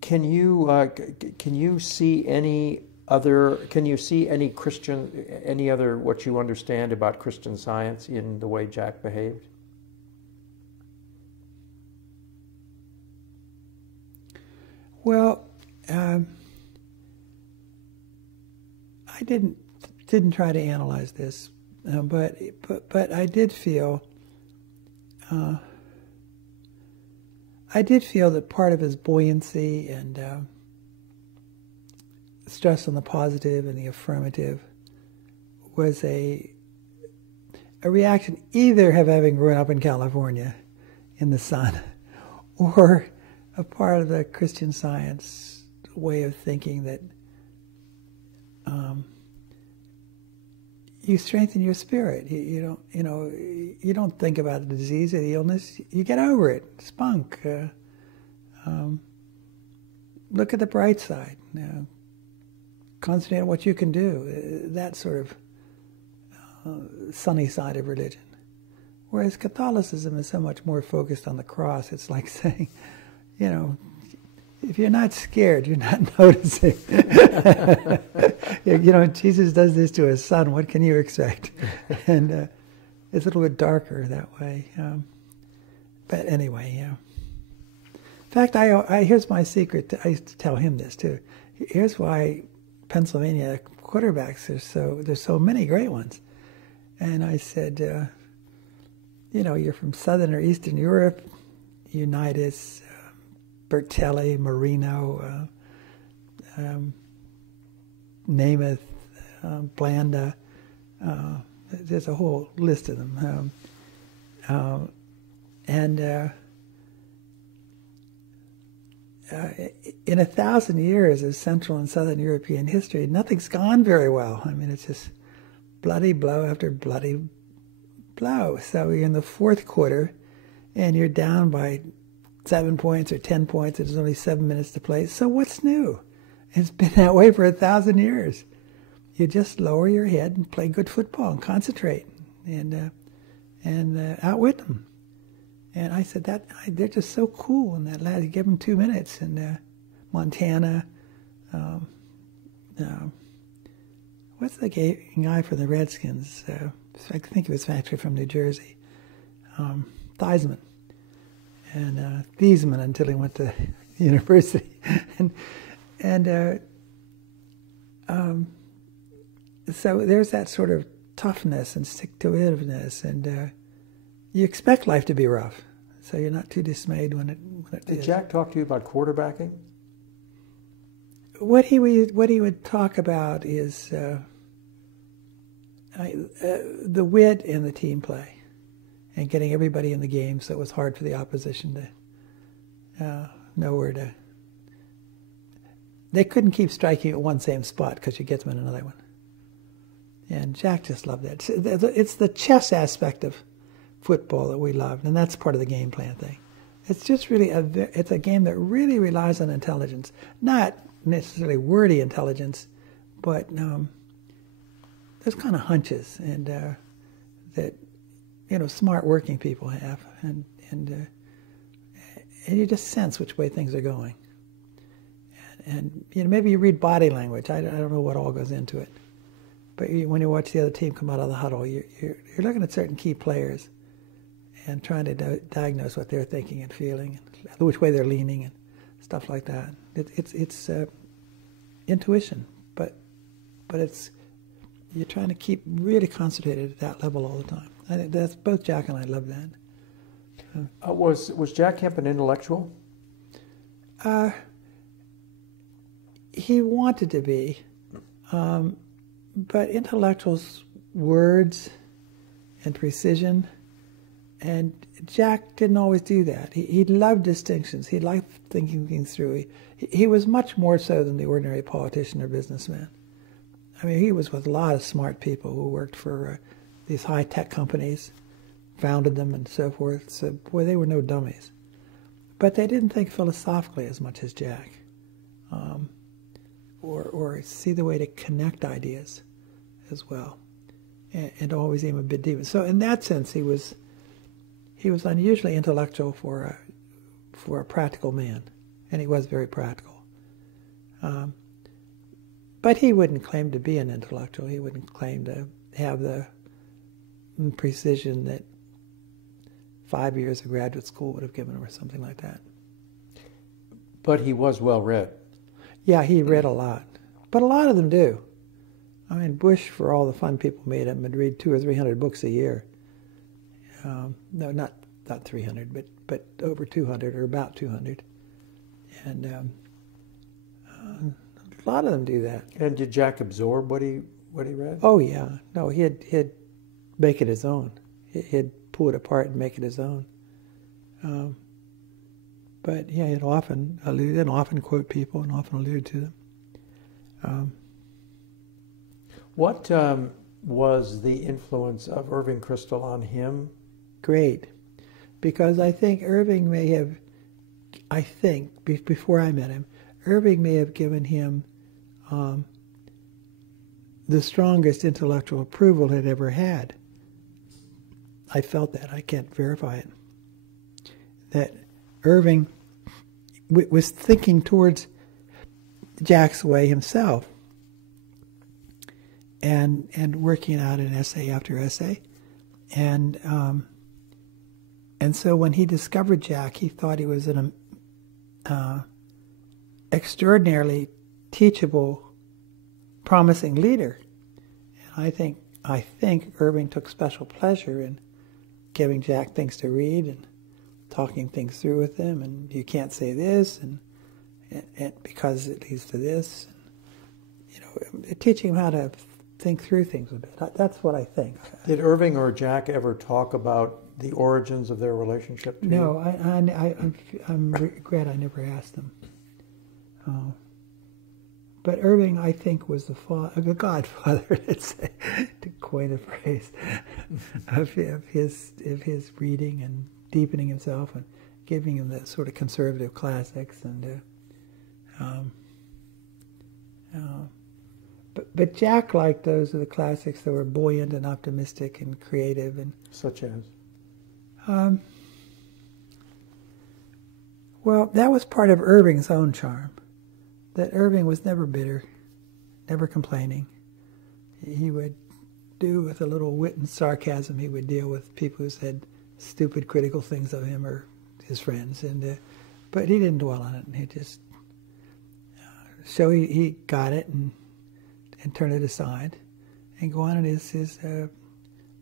can you see any other what you understand about Christian Science in the way Jack behaved? Well, I didn't try to analyze this, but I did feel that part of his buoyancy and stress on the positive and the affirmative was a reaction either of having grown up in California in the sun, or a part of the Christian Science way of thinking that you strengthen your spirit. You don't think about the disease or the illness. You get over it. Spunk. Look at the bright side. Concentrate on what you can do. That sort of sunny side of religion. Whereas Catholicism is so much more focused on the cross. It's like saying, if you're not scared, you're not noticing. Jesus does this to his son. What can you expect? And it's a little bit darker that way. But anyway, In fact, here's my secret. I used to tell him this too. Here's why Pennsylvania quarterbacks there's so many great ones. And I said, you're from Southern or Eastern Europe, Unitas, Bertelli, Marino, Namath, Blanda. There's a whole list of them. In 1,000 years of Central and Southern European history, nothing's gone very well. I mean, it's just bloody blow after bloody blow. So you're in the fourth quarter, and you're down by 7 points or 10 points. There's only 7 minutes to play. So what's new? It's been that way for 1,000 years. You just lower your head and play good football and concentrate and outwit them. And I said they're just so cool. And that lad, you give them 2 minutes. And Montana, what's the guy for the Redskins? I think he was actually from New Jersey. Theismann. And Thiesman until he went to university. So there's that sort of toughness and stick-to-itiveness, and you expect life to be rough, so you're not too dismayed when it Did is. Jack talk to you about quarterbacking? what he would talk about is the wit in the team play and getting everybody in the game, so it was hard for the opposition to know where to. They couldn't keep striking at one same spot because you get them in another one. And Jack just loved that. It's the chess aspect of football that we loved, and that's part of the game plan thing. It's just really it's a game that really relies on intelligence, not necessarily wordy intelligence, but there's kind of hunches and that smart working people have, and you just sense which way things are going. And maybe you read body language. I don't know what all goes into it, but when you watch the other team come out of the huddle, you're looking at certain key players and trying to diagnose what they're thinking and feeling, and which way they're leaning, and stuff like that. It's intuition, but you're trying to keep really concentrated at that level all the time. I think that's both Jack and I love that. Was Jack Kemp an intellectual? He wanted to be, but intellectuals, words and precision, and Jack didn't always do that. He loved distinctions. He liked thinking things through. He was much more so than the ordinary politician or businessman. I mean, he was with a lot of smart people who worked for these high-tech companies, founded them and so forth. So, boy, they were no dummies. But they didn't think philosophically as much as Jack. Or see the way to connect ideas as well, and always aim a bit deeper. So in that sense, he was unusually intellectual for a practical man, and he was very practical. But he wouldn't claim to be an intellectual. He wouldn't claim to have the precision that 5 years of graduate school would have given him, or something like that. But he was well read. Yeah, he read a lot. But a lot of them do. I mean, Bush, for all the fun people made him, would read 200 or 300 books a year. No, not 300, but over 200, or about 200. And a lot of them do that. And did Jack absorb what he read? Oh, yeah. No, he'd make it his own. He'd pull it apart and make it his own. But yeah, he'd often allude and often quote people and often allude to them. What was the influence of Irving Kristol on him? Great, because I think Irving may have, before I met him, Irving may have given him the strongest intellectual approval he'd ever had. I felt that. I can't verify it. That Irving was thinking towards Jack's way himself, and working out an essay after essay, and so when he discovered Jack, he thought he was an extraordinarily teachable, promising leader. And I think Irving took special pleasure in giving Jack things to read and talking things through with him, and you can't say this, and because it leads to this, and, teaching him how to think through things a bit. That's what I think. Did Irving or Jack ever talk about the origins of their relationship to No, you? I regret I never asked them. But Irving, I think, was the godfather, let's say, to coin a phrase, of his reading and deepening himself and giving him the sort of conservative classics, and but Jack liked those of the classics that were buoyant and optimistic and creative, and such as. Well, that was part of Irving's own charm. That Irving was never bitter, never complaining. He would do with a little wit and sarcasm. He would deal with people who said stupid, critical things of him or his friends, but he didn't dwell on it. And he just he got it and turn it aside, and go on in his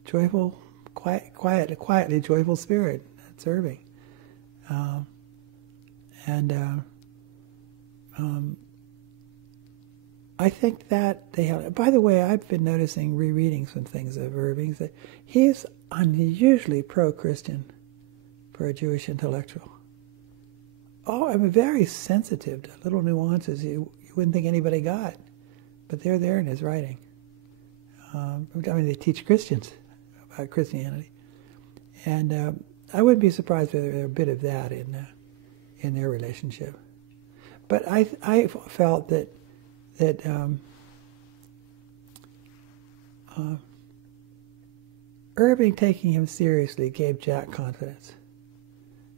joyful, quietly joyful spirit. That's Irving. I think that they held. By the way, I've been noticing, rereading some things of Irving's, that he's unusually pro-Christian for a Jewish intellectual. Oh, I mean, very sensitive to little nuances you wouldn't think anybody got, but they're there in his writing. I mean, they teach Christians about Christianity, and I wouldn't be surprised if there were a bit of that in their relationship. But I felt that Irving taking him seriously gave Jack confidence,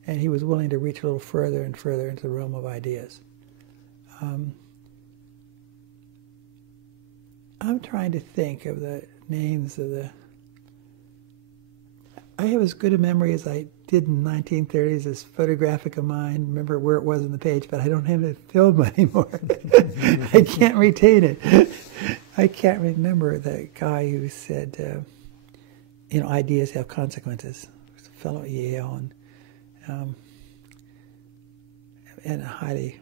and he was willing to reach a little further and further into the realm of ideas. I'm trying to think of the names of the... I have as good a memory as I did in the 1930s, this photographic of mine, remember where it was on the page, but I don't have it filmed anymore. I can't retain it. I can't remember the guy who said, ideas have consequences. It was a fellow at Yale, and a highly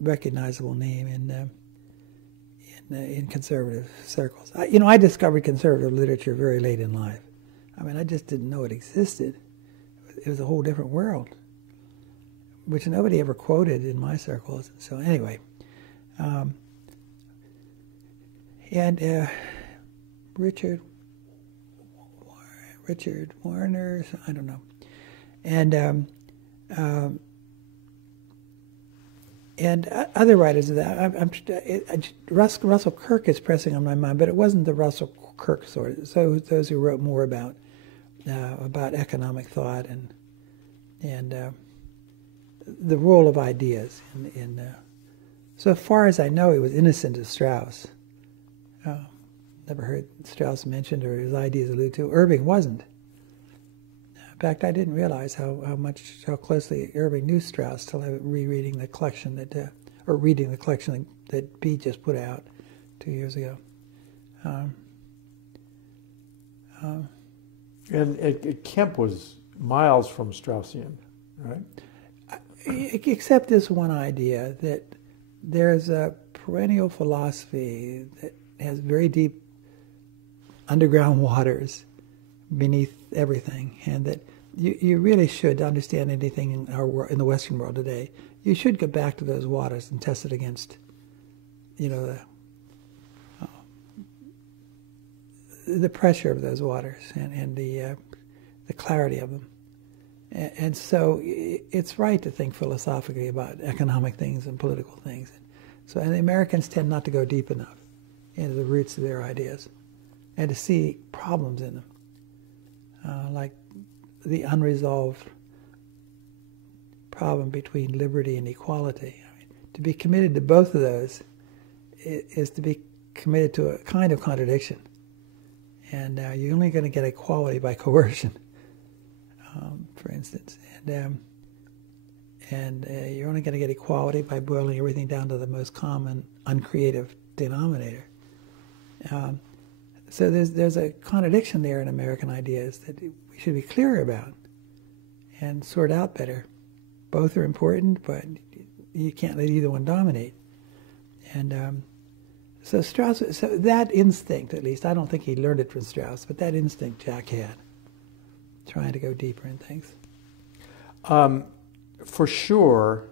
recognizable name in conservative circles. I discovered conservative literature very late in life. I mean, I just didn't know it existed. It was a whole different world, which nobody ever quoted in my circles. So anyway, Richard Warner, I don't know, and other writers of that. Russell Kirk is pressing on my mind, but it wasn't the Russell Kirk sort. So those who wrote more about economic thought and the role of ideas. So far as I know, he was innocent of Strauss. Never heard Strauss mentioned or his ideas alluded to. Irving wasn't. In fact, I didn't realize how closely Irving knew Strauss till I was rereading the collection reading the collection that Bede just put out 2 years ago. And Kemp was miles from Straussian, right? Except this one idea that there's a perennial philosophy that has very deep underground waters beneath everything, and that you really should understand anything in the Western world today. You should go back to those waters and test it against, the pressure of those waters and the clarity of them. And so it's right to think philosophically about economic things and political things. And the Americans tend not to go deep enough into the roots of their ideas and to see problems in them, like the unresolved problem between liberty and equality. I mean, to be committed to both of those is to be committed to a kind of contradiction. And you're only going to get equality by coercion, for instance. And you're only going to get equality by boiling everything down to the most common, uncreative denominator. So there's a contradiction there in American ideas that we should be clear about and sort out better. Both are important, but you can't let either one dominate. And so Strauss, so that instinct, at least, I don't think he learned it from Strauss, but that instinct Jack had, trying to go deeper in things. For sure,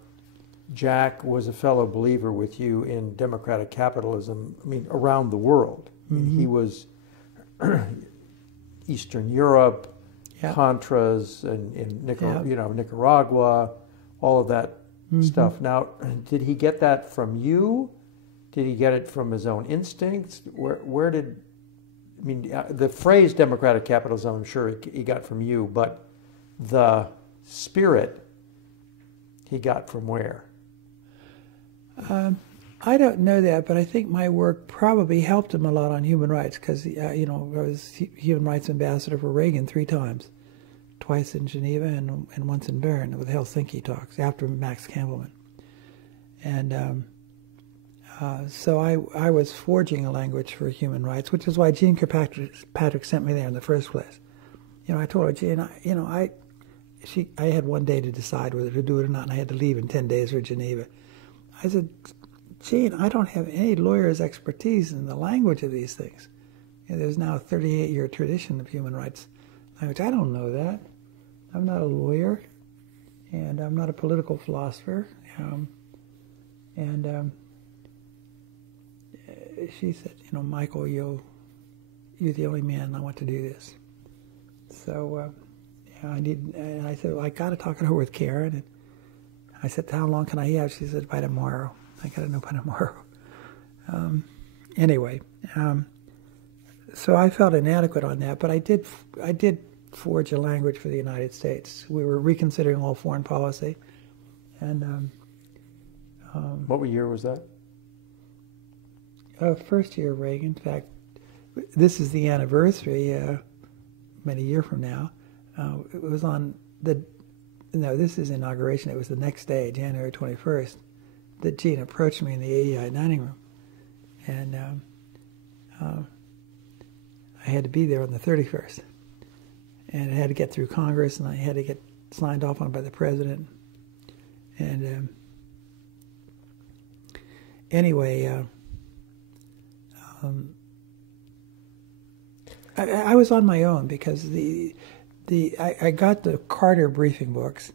Jack was a fellow believer with you in democratic capitalism, around the world. He was Eastern Europe, Contras, and in Nicaragua, all of that stuff. Now, did he get that from you? Did he get it from his own instincts? Where did... the phrase democratic capitalism, I'm sure he got from you, but the spirit he got from where? I don't know that, but I think my work probably helped him a lot on human rights because, I was human rights ambassador for Reagan 3 times, twice in Geneva and once in Bern with Helsinki talks after Max Campbellman. And so I was forging a language for human rights, which is why Jean Kirkpatrick sent me there in the first place. I told her, Jean, I had one day to decide whether to do it or not, and I had to leave in 10 days for Geneva. I said, Gene, I don't have any lawyer's expertise in the language of these things. There's now a 38-year tradition of human rights language. I don't know that. I'm not a lawyer, and I'm not a political philosopher. She said, Michael, you're the only man I want to do this. So and I said, well, I got to talk it over with Karen. And I said, how long can I have? She said, by tomorrow. I got to know by tomorrow. Anyway, so I felt inadequate on that, but I did forge a language for the United States. We were reconsidering all foreign policy, and what year was that? First year of Reagan. In fact, this is the anniversary. Many years from now, it was on this is inauguration. It was the next day, January 21st, that Gene approached me in the AEI dining room, and I had to be there on the 31st, and I had to get through Congress, and I had to get signed off on by the president, and anyway. I was on my own because I got the Carter briefing books,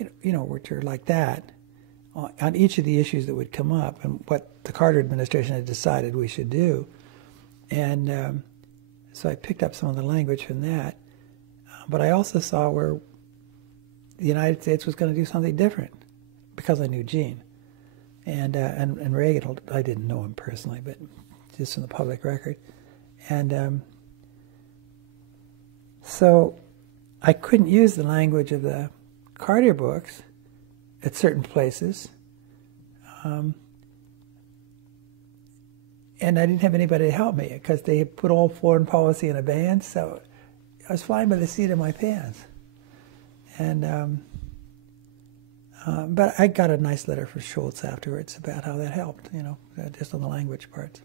which are like that, on each of the issues that would come up and what the Carter administration had decided we should do, and so I picked up some of the language from that, but I also saw where the United States was going to do something different because I knew Gene. And Reagan, I didn't know him personally, but just from the public record. And so I couldn't use the language of the Carter books at certain places. And I didn't have anybody to help me because they had put all foreign policy in abeyance. So I was flying by the seat of my pants. And but I got a nice letter from Schultz afterwards about how that helped, just on the language parts.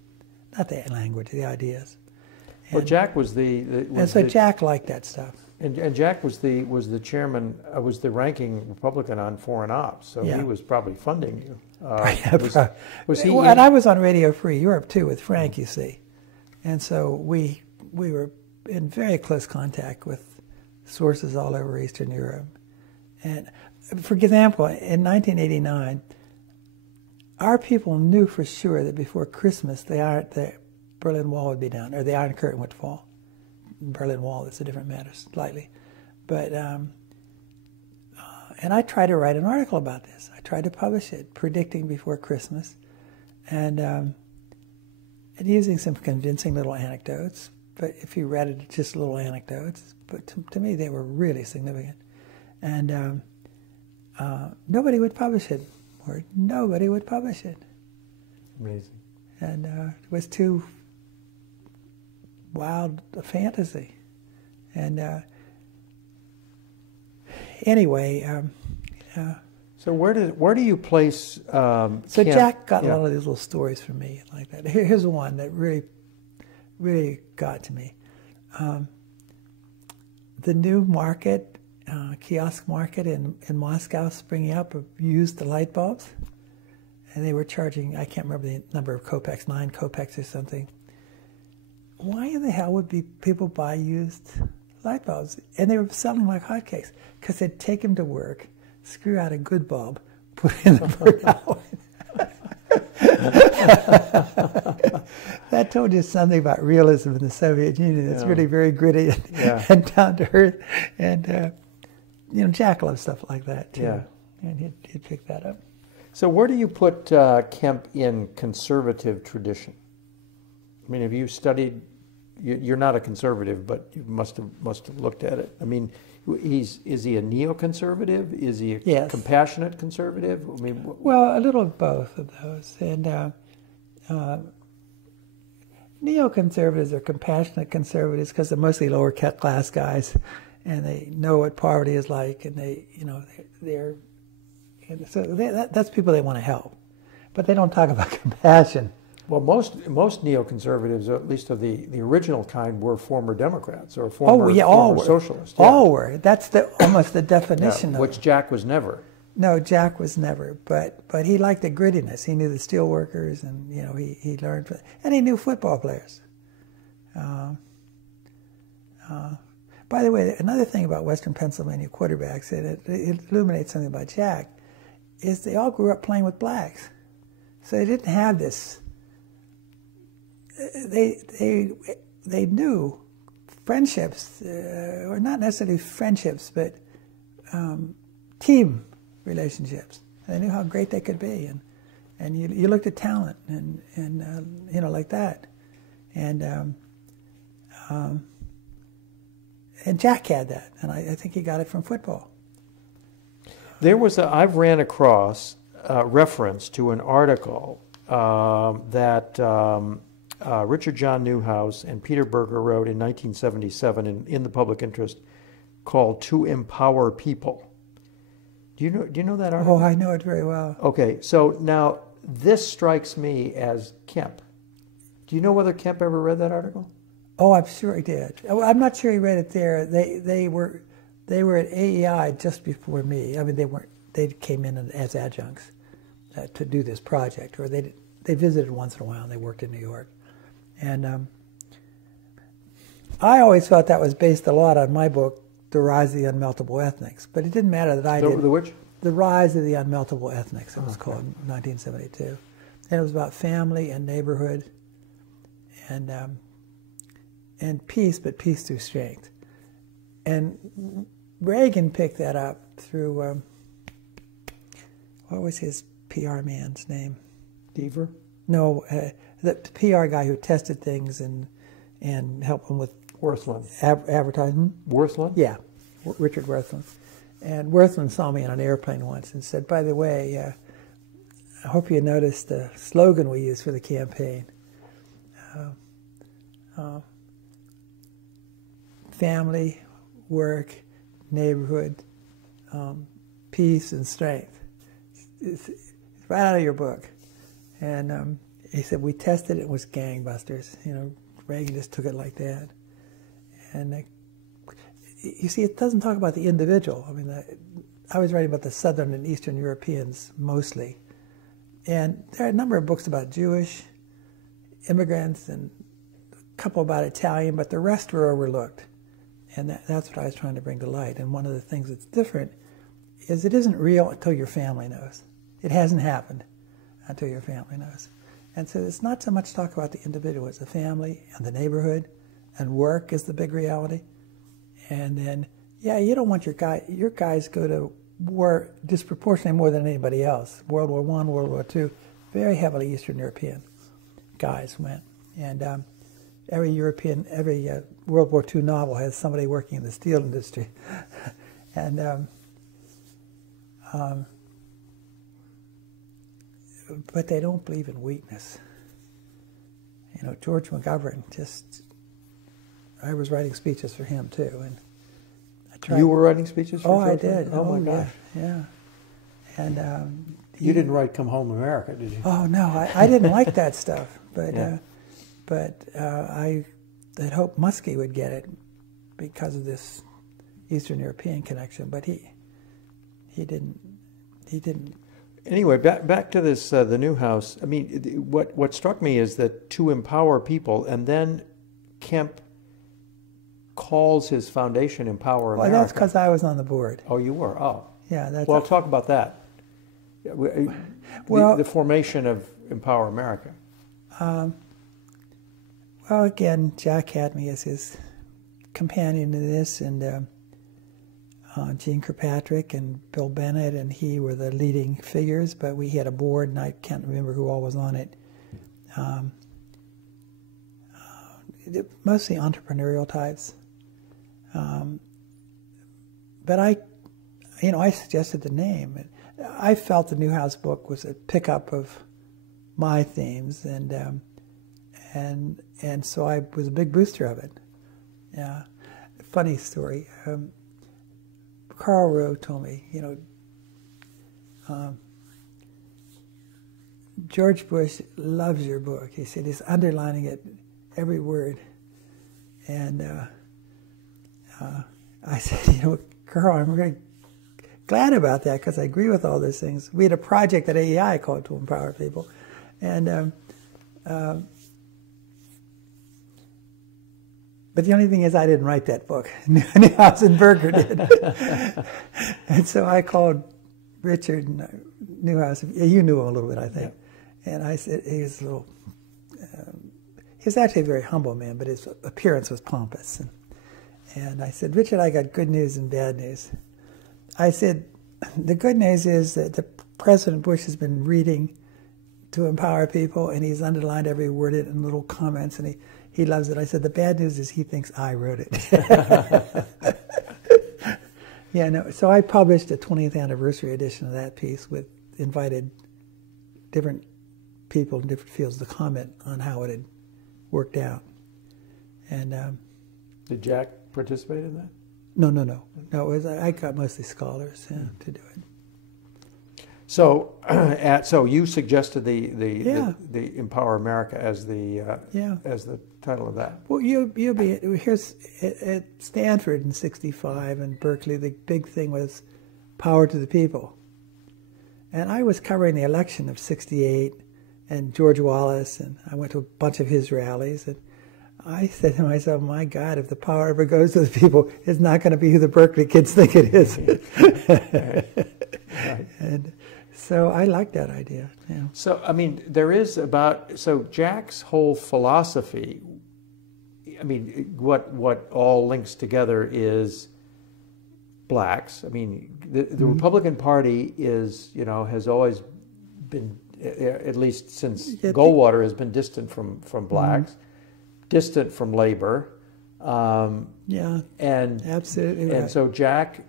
Not the language, the ideas. Well, Jack was Jack liked that stuff. And Jack was the chairman, was the ranking Republican on Foreign Ops, so he was probably funding you. Was he? And I was on Radio Free Europe too with Frank, you see, and so we were in very close contact with sources all over Eastern Europe. And for example, in 1989, our people knew for sure that before Christmas the Berlin Wall would be down, or the Iron Curtain would fall. Berlin Wall, that's a different matter slightly. But, and I tried to write an article about this. I tried to publish it, predicting before Christmas, and using some convincing little anecdotes. But if you read it, just little anecdotes. But to me, they were really significant. And nobody would publish it, or nobody would publish it. Amazing. And it was too wild a fantasy. And anyway, so where do you place? So Jack got a lot of these little stories from me like that. Here's one that really got to me. The new market, kiosk market in Moscow springing up used the light bulbs, and they were charging, I can't remember the number of kopecks, 9 kopecks or something. Why in the hell would people buy used light bulbs? And they were selling like hotcakes because they'd take them to work, screw out a good bulb, put it in the burn out. That told you something about realism in the Soviet Union. It's really very gritty and down to earth. And, Jack loved stuff like that, too. Yeah. And he'd pick that up. So where do you put Kemp in conservative tradition? I mean, have you studied, you're not a conservative, but you must have looked at it. I mean, is he a neoconservative? Is he a compassionate conservative? I mean, well, a little of both of those. And neoconservatives are compassionate conservatives because they're mostly lower class guys, and they know what poverty is like, and that's people they want to help, but they don't talk about compassion. Well, most neoconservatives, or at least of the original kind, were former Democrats or former socialists. Yeah. All were. That's almost the definition of which Jack was never. No, Jack was never, but he liked the grittiness. He knew the steel workers, and he learned, and he knew football players. By the way, another thing about Western Pennsylvania quarterbacks, and it illuminates something about Jack, is they all grew up playing with blacks, so they didn't have this. They knew friendships, or not necessarily friendships, but team relationships. They knew how great they could be, and you looked at talent and like that, and Jack had that, and I think he got it from football. I've ran across a reference to an article that Richard John Newhouse and Peter Berger wrote in 1977 in the public interest, called "To Empower People." Do you know that article? Oh, I know it very well. Okay, so now this strikes me as Kemp. Do you know whether Kemp ever read that article? Oh, I'm sure he did. I'm not sure he read it there. They were at AEI just before me. I mean, they weren't. They came in as adjuncts to do this project, or they visited once in a while. And they worked in New York, and I always thought that was based a lot on my book, The Rise of the Unmeltable Ethnics. But it didn't matter that I did. The which? The Rise of the Unmeltable Ethnics. It was called in 1972, and it was about family and neighborhood, and peace, but peace through strength. And Reagan picked that up through, what was his PR man's name? Deaver? No, the PR guy who tested things and helped him with Worthland. Advertising. Worthland? Yeah, Richard Worthland. And Worthland saw me on an airplane once and said, by the way, I hope you noticed the slogan we used for the campaign. Family, work, neighborhood, peace, and strength. It's right out of your book. And he said, we tested it, it was gangbusters. Reagan just took it like that. And you see, it doesn't talk about the individual. I mean, I was writing about the Southern and Eastern Europeans mostly. And there are a number of books about Jewish immigrants and a couple about Italian, but the rest were overlooked. And that's what I was trying to bring to light. And one of the things that's different is it isn't real until your family knows. It hasn't happened until your family knows. And so it's not so much talk about the individual, it's the family and the neighborhood, and work is the big reality. And then, yeah, you don't want your guys go to war disproportionately more than anybody else. World War I, World War II, very heavily Eastern European guys went. And every World War II novel has somebody working in the steel industry. And but they don't believe in weakness. George McGovern, I was writing speeches for him too, and I tried. You were writing speeches for George? I did. Oh my gosh. Yeah. And you didn't write "Come Home America," did you? Oh no, I didn't like that stuff, but yeah. I had hoped Muskie would get it because of this Eastern European connection, but he didn't. Anyway, back to this the Newhouse. I mean, what struck me is that to empower people, and then Kemp calls his foundation Empower America. Well, that's because I was on the board. Oh, you were? Oh. Yeah. Well, talk about that. The formation of Empower America. Well, again, Jack had me as his companion in this, and Gene Kirkpatrick and Bill Bennett and he were the leading figures, but we had a board, and I can't remember who all was on it. Mostly entrepreneurial types. But I suggested the name. I felt the Newhouse book was a pickup of my themes, and so I was a big booster of it. Yeah, funny story. Carl Rowe told me, George Bush loves your book. He said he's underlining it, every word. And I said, Carl, I'm very glad about that because I agree with all those things. We had a project at AEI called To Empower People, and but the only thing is I didn't write that book. Newhouse and Berger did. And so I called Richard Newhouse. You knew him a little bit, I think. Yeah. And I said, he was a little, he was actually a very humble man, but his appearance was pompous. And I said, Richard, I got good news and bad news. I said, the good news is that the President Bush has been reading To Empower People, and he's underlined every word in it in little comments, and he loves it. I said, the bad news is he thinks I wrote it. Yeah, no. So I published a 20th anniversary edition of that piece with invited different people in different fields to comment on how it had worked out. And did Jack participate in that? No. It was, I got mostly scholars to do it. So, so you suggested the Empower America as the title of that. Well, you'll be here's at Stanford in '65 and Berkeley. The big thing was power to the people, and I was covering the election of '68 and George Wallace, and I went to a bunch of his rallies, and I said to myself, "My God, if the power ever goes to the people, it's not going to be who the Berkeley kids think it is." Right. And so I like that idea. Yeah. So I mean, there is so Jack's whole philosophy. I mean, what all links together is blacks. I mean, the Republican Party is has always been, at least since Goldwater, has been distant from blacks, distant from labor. Yeah. And absolutely. And right. so Jack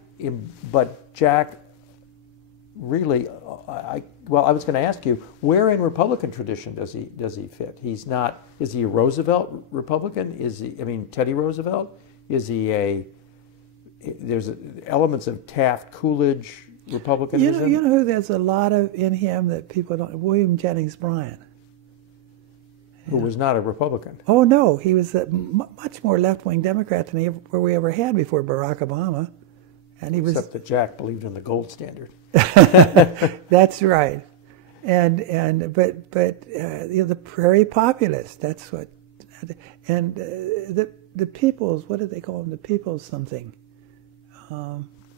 really, I was going to ask you, where in Republican tradition does he fit? He's not. Is he a Roosevelt Republican? Is he? I mean, Teddy Roosevelt? Is he there's elements of Taft Coolidge Republicanism. You know who there's a lot of in him that people don't. William Jennings Bryan, who was not a Republican. Oh no, he was a much more left-wing Democrat than we ever had before Barack Obama, and he was. Except that Jack believed in the gold standard. That's right, but the prairie populist. That's what, and the people's, what do they call them? The people's something,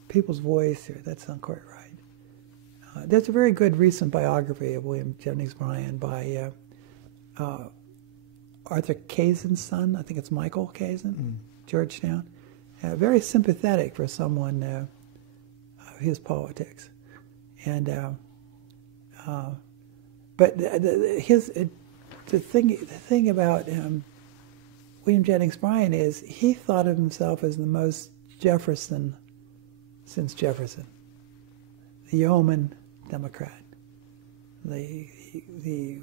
people's voice. Or that's not quite right. There's a very good recent biography of William Jennings Bryan by Arthur Kazan's son. I think it's Michael Kazan, Georgetown. Very sympathetic for someone of his politics. And but the thing about William Jennings Bryan is he thought of himself as the most Jefferson since Jefferson, the yeoman Democrat, the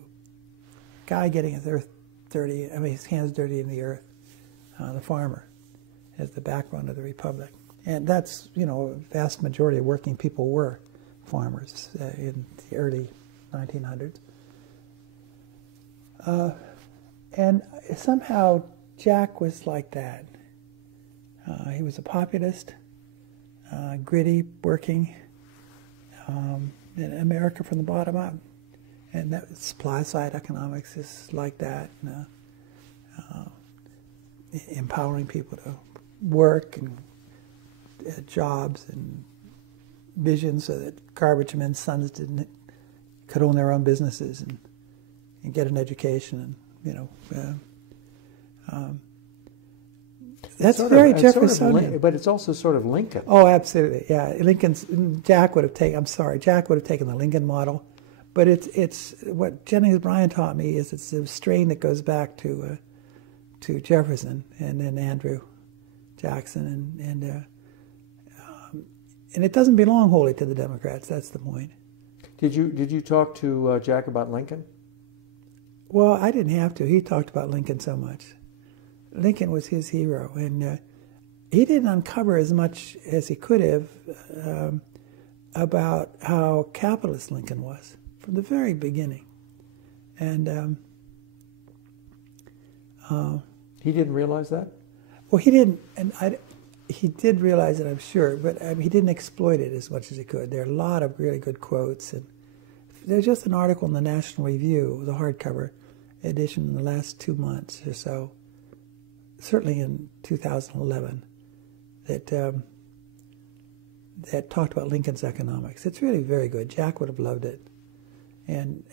guy getting his his hands dirty in the earth, the farmer, as the backbone of the republic. And that's, a vast majority of working people were farmers in the early 1900s. And somehow Jack was like that. He was a populist, gritty, working, in America from the bottom up. And that supply side economics is like that. Empowering people to work and jobs and vision so that garbage men's sons could own their own businesses and get an education and that's sort very Jeffersonian. But it's also sort of Lincoln. Oh, absolutely, yeah. Jack would have taken the Lincoln model, but it's what Jennings Bryan taught me is it's a strain that goes back to Jefferson and then Andrew Jackson and it doesn't belong wholly to the Democrats. That's the point. Did you talk to Jack about Lincoln? Well, I didn't have to. He talked about Lincoln so much. Lincoln was his hero, and he didn't uncover as much as he could have about how capitalist Lincoln was from the very beginning. And he didn't realize that? Well, he didn't, and he did realize it, I'm sure, but he didn't exploit it as much as he could. There are a lot of really good quotes, and there's just an article in the National Review, the hardcover edition, in the last 2 months or so, certainly in 2011, that that talked about Lincoln's economics. It's really very good. Jack would have loved it, and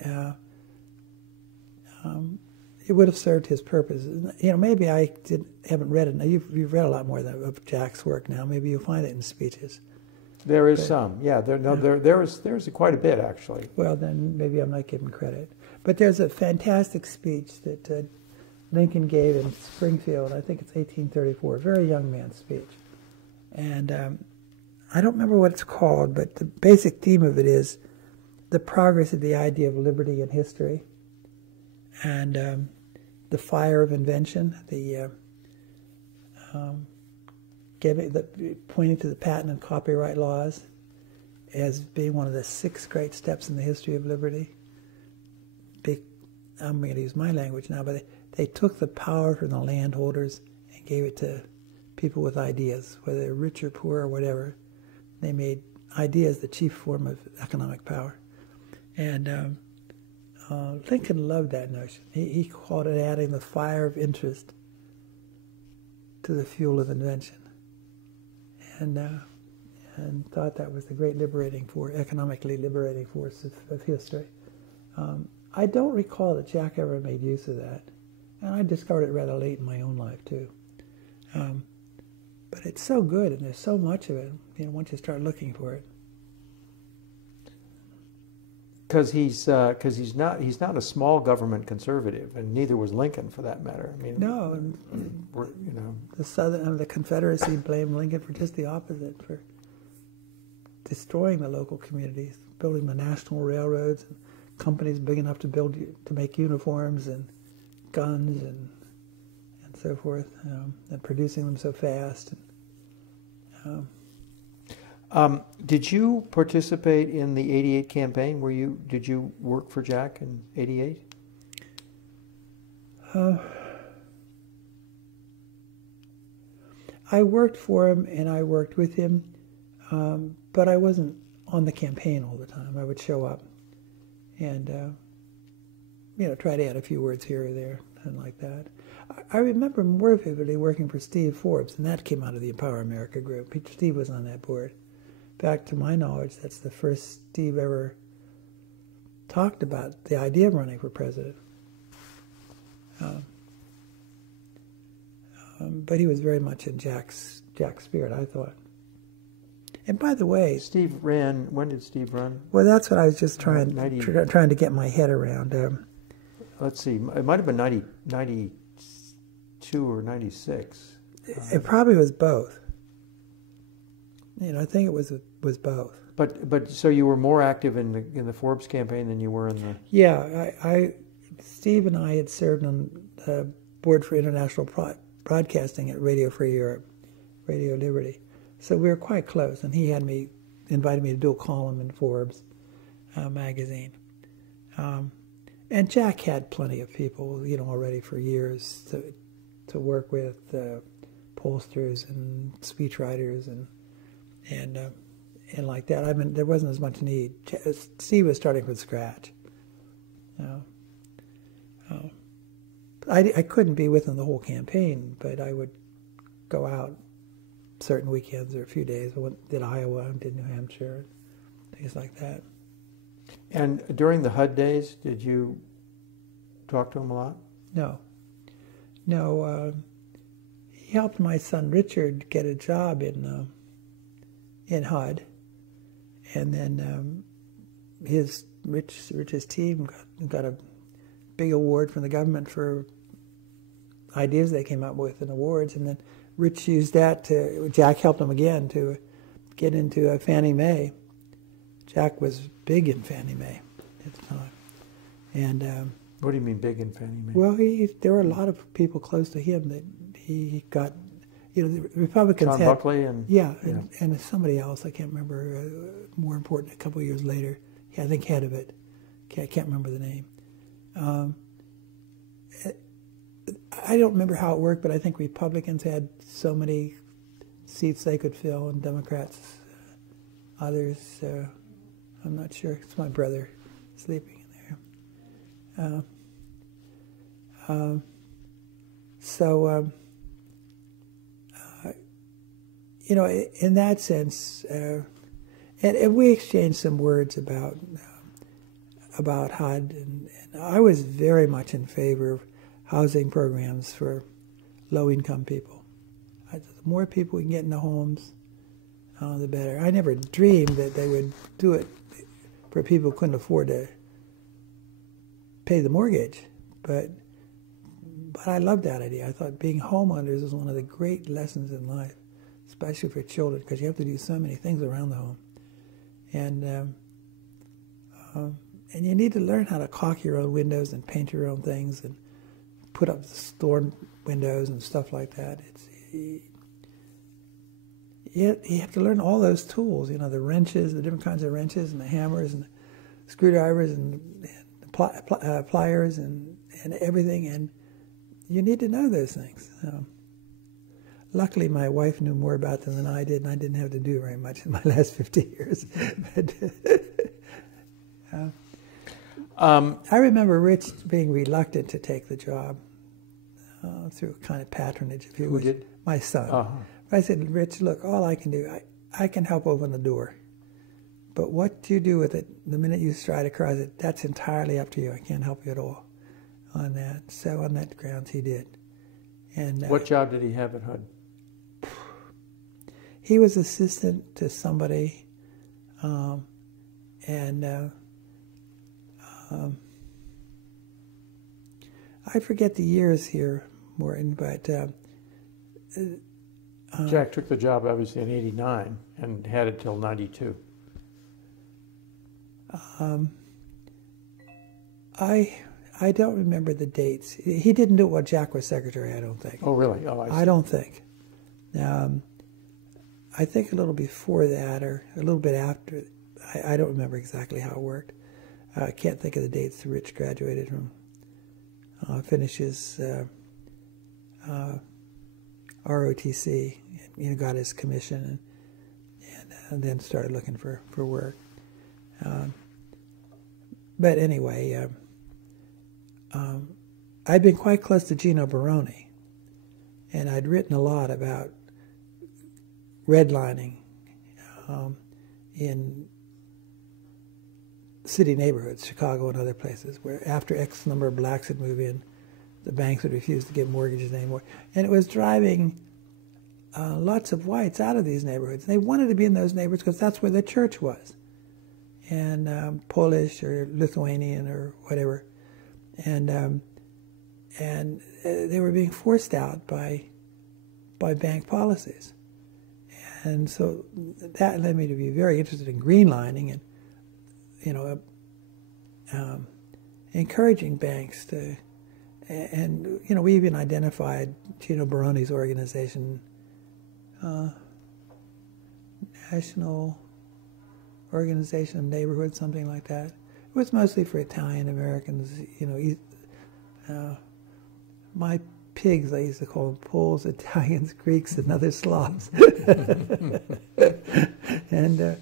it would have served his purpose. You know, maybe I haven't read it. Now, you've read a lot more of Jack's work now. Maybe you'll find it in speeches. There is some, yeah. There's quite a bit, actually. Well, then maybe I'm not giving credit. But there's a fantastic speech that Lincoln gave in Springfield. I think it's 1834, a very young man's speech. And I don't remember what it's called, but the basic theme of it is the progress of the idea of liberty in history, and the fire of invention, pointing to the patent and copyright laws as being one of the 6 great steps in the history of liberty. I'm going to use my language now, but they took the power from the landholders and gave it to people with ideas, whether they're rich or poor or whatever. They made ideas the chief form of economic power. And Lincoln loved that notion. He called it adding the fire of interest to the fuel of invention, and thought that was the great economically liberating force of history. I don't recall that Jack ever made use of that, and I discovered it rather late in my own life too. But it's so good, and there's so much of it. You know, once you start looking for it. Because he's not a small government conservative, and neither was Lincoln, for that matter. I mean, no, you know, the Confederacy blamed Lincoln for just the opposite, for destroying the local communities, building the national railroads, and companies big enough to make uniforms and guns and so forth, and producing them so fast. Did you participate in the '88 campaign? Did you work for Jack in '88? I worked for him and I worked with him, but I wasn't on the campaign all the time. I would show up and try to add a few words here or there and like that. I remember more vividly working for Steve Forbes, and that came out of the Empower America group. Steve was on that board. Back to my knowledge, that's the first Steve ever talked about the idea of running for president. But he was very much in Jack's spirit, I thought. And by the way, Steve ran. When did Steve run? Well, that's what I was just trying to get my head around. Let's see. It might have been 92 or 96. It probably was both. I think it was both. But so you were more active in the Forbes campaign than you were in the... Yeah, Steve and I had served on the board for international broadcasting at Radio Free Europe, Radio Liberty. So we were quite close, and he invited me to do a column in Forbes magazine. And Jack had plenty of people, already for years to work with, pollsters and speechwriters and like that. I mean, there wasn't as much need. Steve was starting from scratch. I couldn't be with him the whole campaign, but I would go out certain weekends or a few days. I did Iowa, did New Hampshire, things like that. And during the HUD days, did you talk to him a lot? No. He helped my son Richard get a job in HUD, and then Rich's team got a big award from the government for ideas they came up with and awards, and then Rich used that Jack helped him again to get into Fannie Mae. Jack was big in Fannie Mae at the time, and what do you mean big in Fannie Mae? Well, there were a lot of people close to him that he got. The Republicans John had Buckley and somebody else, I can't remember, more important a couple of years later. I think head of it. I can't remember the name. I don't remember how it worked, but I think Republicans had so seats they could fill, and Democrats, others, I'm not sure. It's my brother sleeping in there. In that sense, and we exchanged some words about HUD, and I was very much in favor of housing programs for low-income people. The more people we can get into homes, the better. I never dreamed that they would do it for people who couldn't afford to pay the mortgage, but I loved that idea. I thought being homeowners is one of the great lessons in life, especially for children, because you have to do so many things around the home, and you need to learn how to caulk your own windows and paint your own things and put up the storm windows and stuff like that. You have to learn all those tools, the wrenches, the different kinds of wrenches, and the hammers, and the screwdrivers, and the pliers, and everything, and you need to know those things. Luckily, my wife knew more about them than I did, and I didn't have to do very much in my last 50 years. I remember Rich being reluctant to take the job through kind of patronage, if you wish. Who did? My son. Uh-huh. I said, Rich, look, all I can do, I can help open the door. But what you do with it the minute you stride across it, that's entirely up to you. I can't help you at all on that. So on that grounds, he did. And what job did he have at HUD? He was assistant to somebody, I forget the years here, Morton, but Jack took the job obviously in '89 and had it till '92. I don't remember the dates. He didn't do it while Jack was secretary, I don't think. Oh, really? Oh, I see. I don't think. I think a little before that or a little bit after. I don't remember exactly how it worked. I can't think of the dates Rich graduated from. Finished his ROTC, got his commission, and then started looking for work. But anyway, I'd been quite close to Gino Baroni, and I'd written a lot about redlining in city neighborhoods, Chicago and other places, where after X number of blacks had moved in, the banks would refuse to give mortgages anymore. And it was driving lots of whites out of these neighborhoods. They wanted to be in those neighborhoods because that's where the church was, and Polish or Lithuanian or whatever. And they were being forced out by bank policies. And so that led me to be very interested in greenlining and, encouraging banks to, and we even identified Gino Baroni's organization, National Organization of Neighborhoods, something like that. It was mostly for Italian Americans, my pigs, I used to call them Poles, Italians, Greeks, and other Slavs. And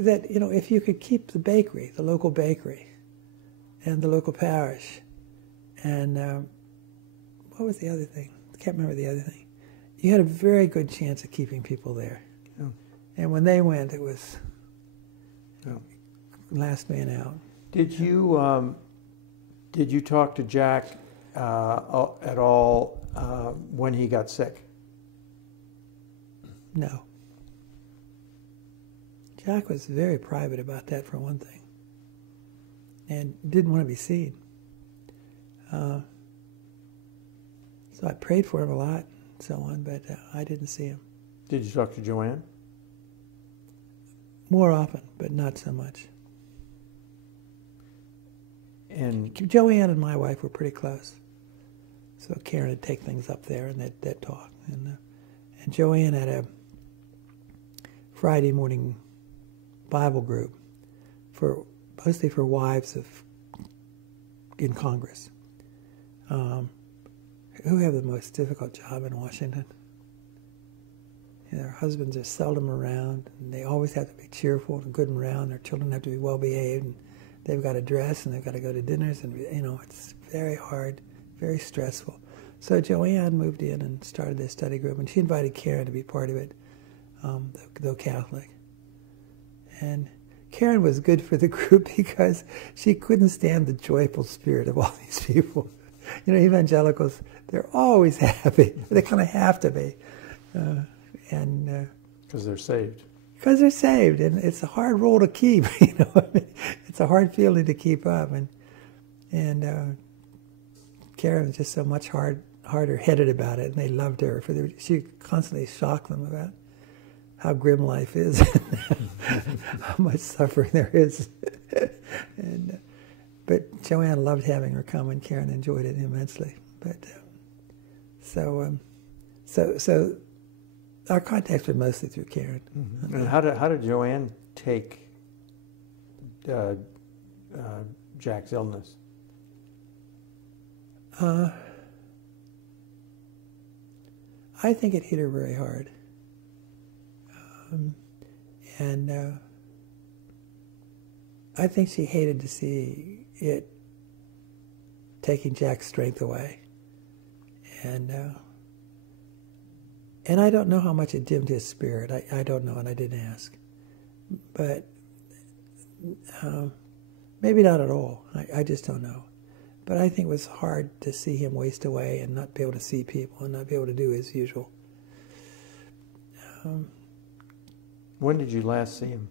that, if you could keep the bakery, the local bakery, and the local parish, and what was the other thing? I can't remember the other thing. You had a very good chance of keeping people there. Oh. And when they went, it was last man out. Did you talk to Jack at all when he got sick? No. Jack was very private about that, for one thing, and didn't want to be seen. So I prayed for him a lot and so on, but I didn't see him. Did you talk to Joanne? More often, but not so much. And Joanne and my wife were pretty close, so Karen would take things up there and they'd talk. And Joanne had a Friday morning Bible group mostly for wives in Congress, who have the most difficult job in Washington. their husbands are seldom around, and they always have to be cheerful and good and round. Their children have to be well behaved, and they've got to dress, and they've got to go to dinners, and it's very hard, very stressful. So Joanne moved in and started this study group, and she invited Karen to be part of it, though Catholic. And Karen was good for the group because she couldn't stand the joyful spirit of all these people. Evangelicals, they're always happy. They kind of have to be. Because they're saved. Because they're saved, and it's a hard role to keep. It's a hard feeling to keep up, and Karen was just so much harder-headed about it, and they loved her. She constantly shocked them about how grim life is, and how much suffering there is. But Joanne loved having her come, and Karen enjoyed it immensely. But so our contacts were mostly through Karen. Mm-hmm. And how did Joanne take Jack's illness? I think it hit her very hard. And I think she hated to see it taking Jack's strength away. And I don't know how much it dimmed his spirit. I don't know, and I didn't ask. But maybe not at all. I just don't know. But I think it was hard to see him waste away and not be able to see people and not be able to do his usual. When did you last see him?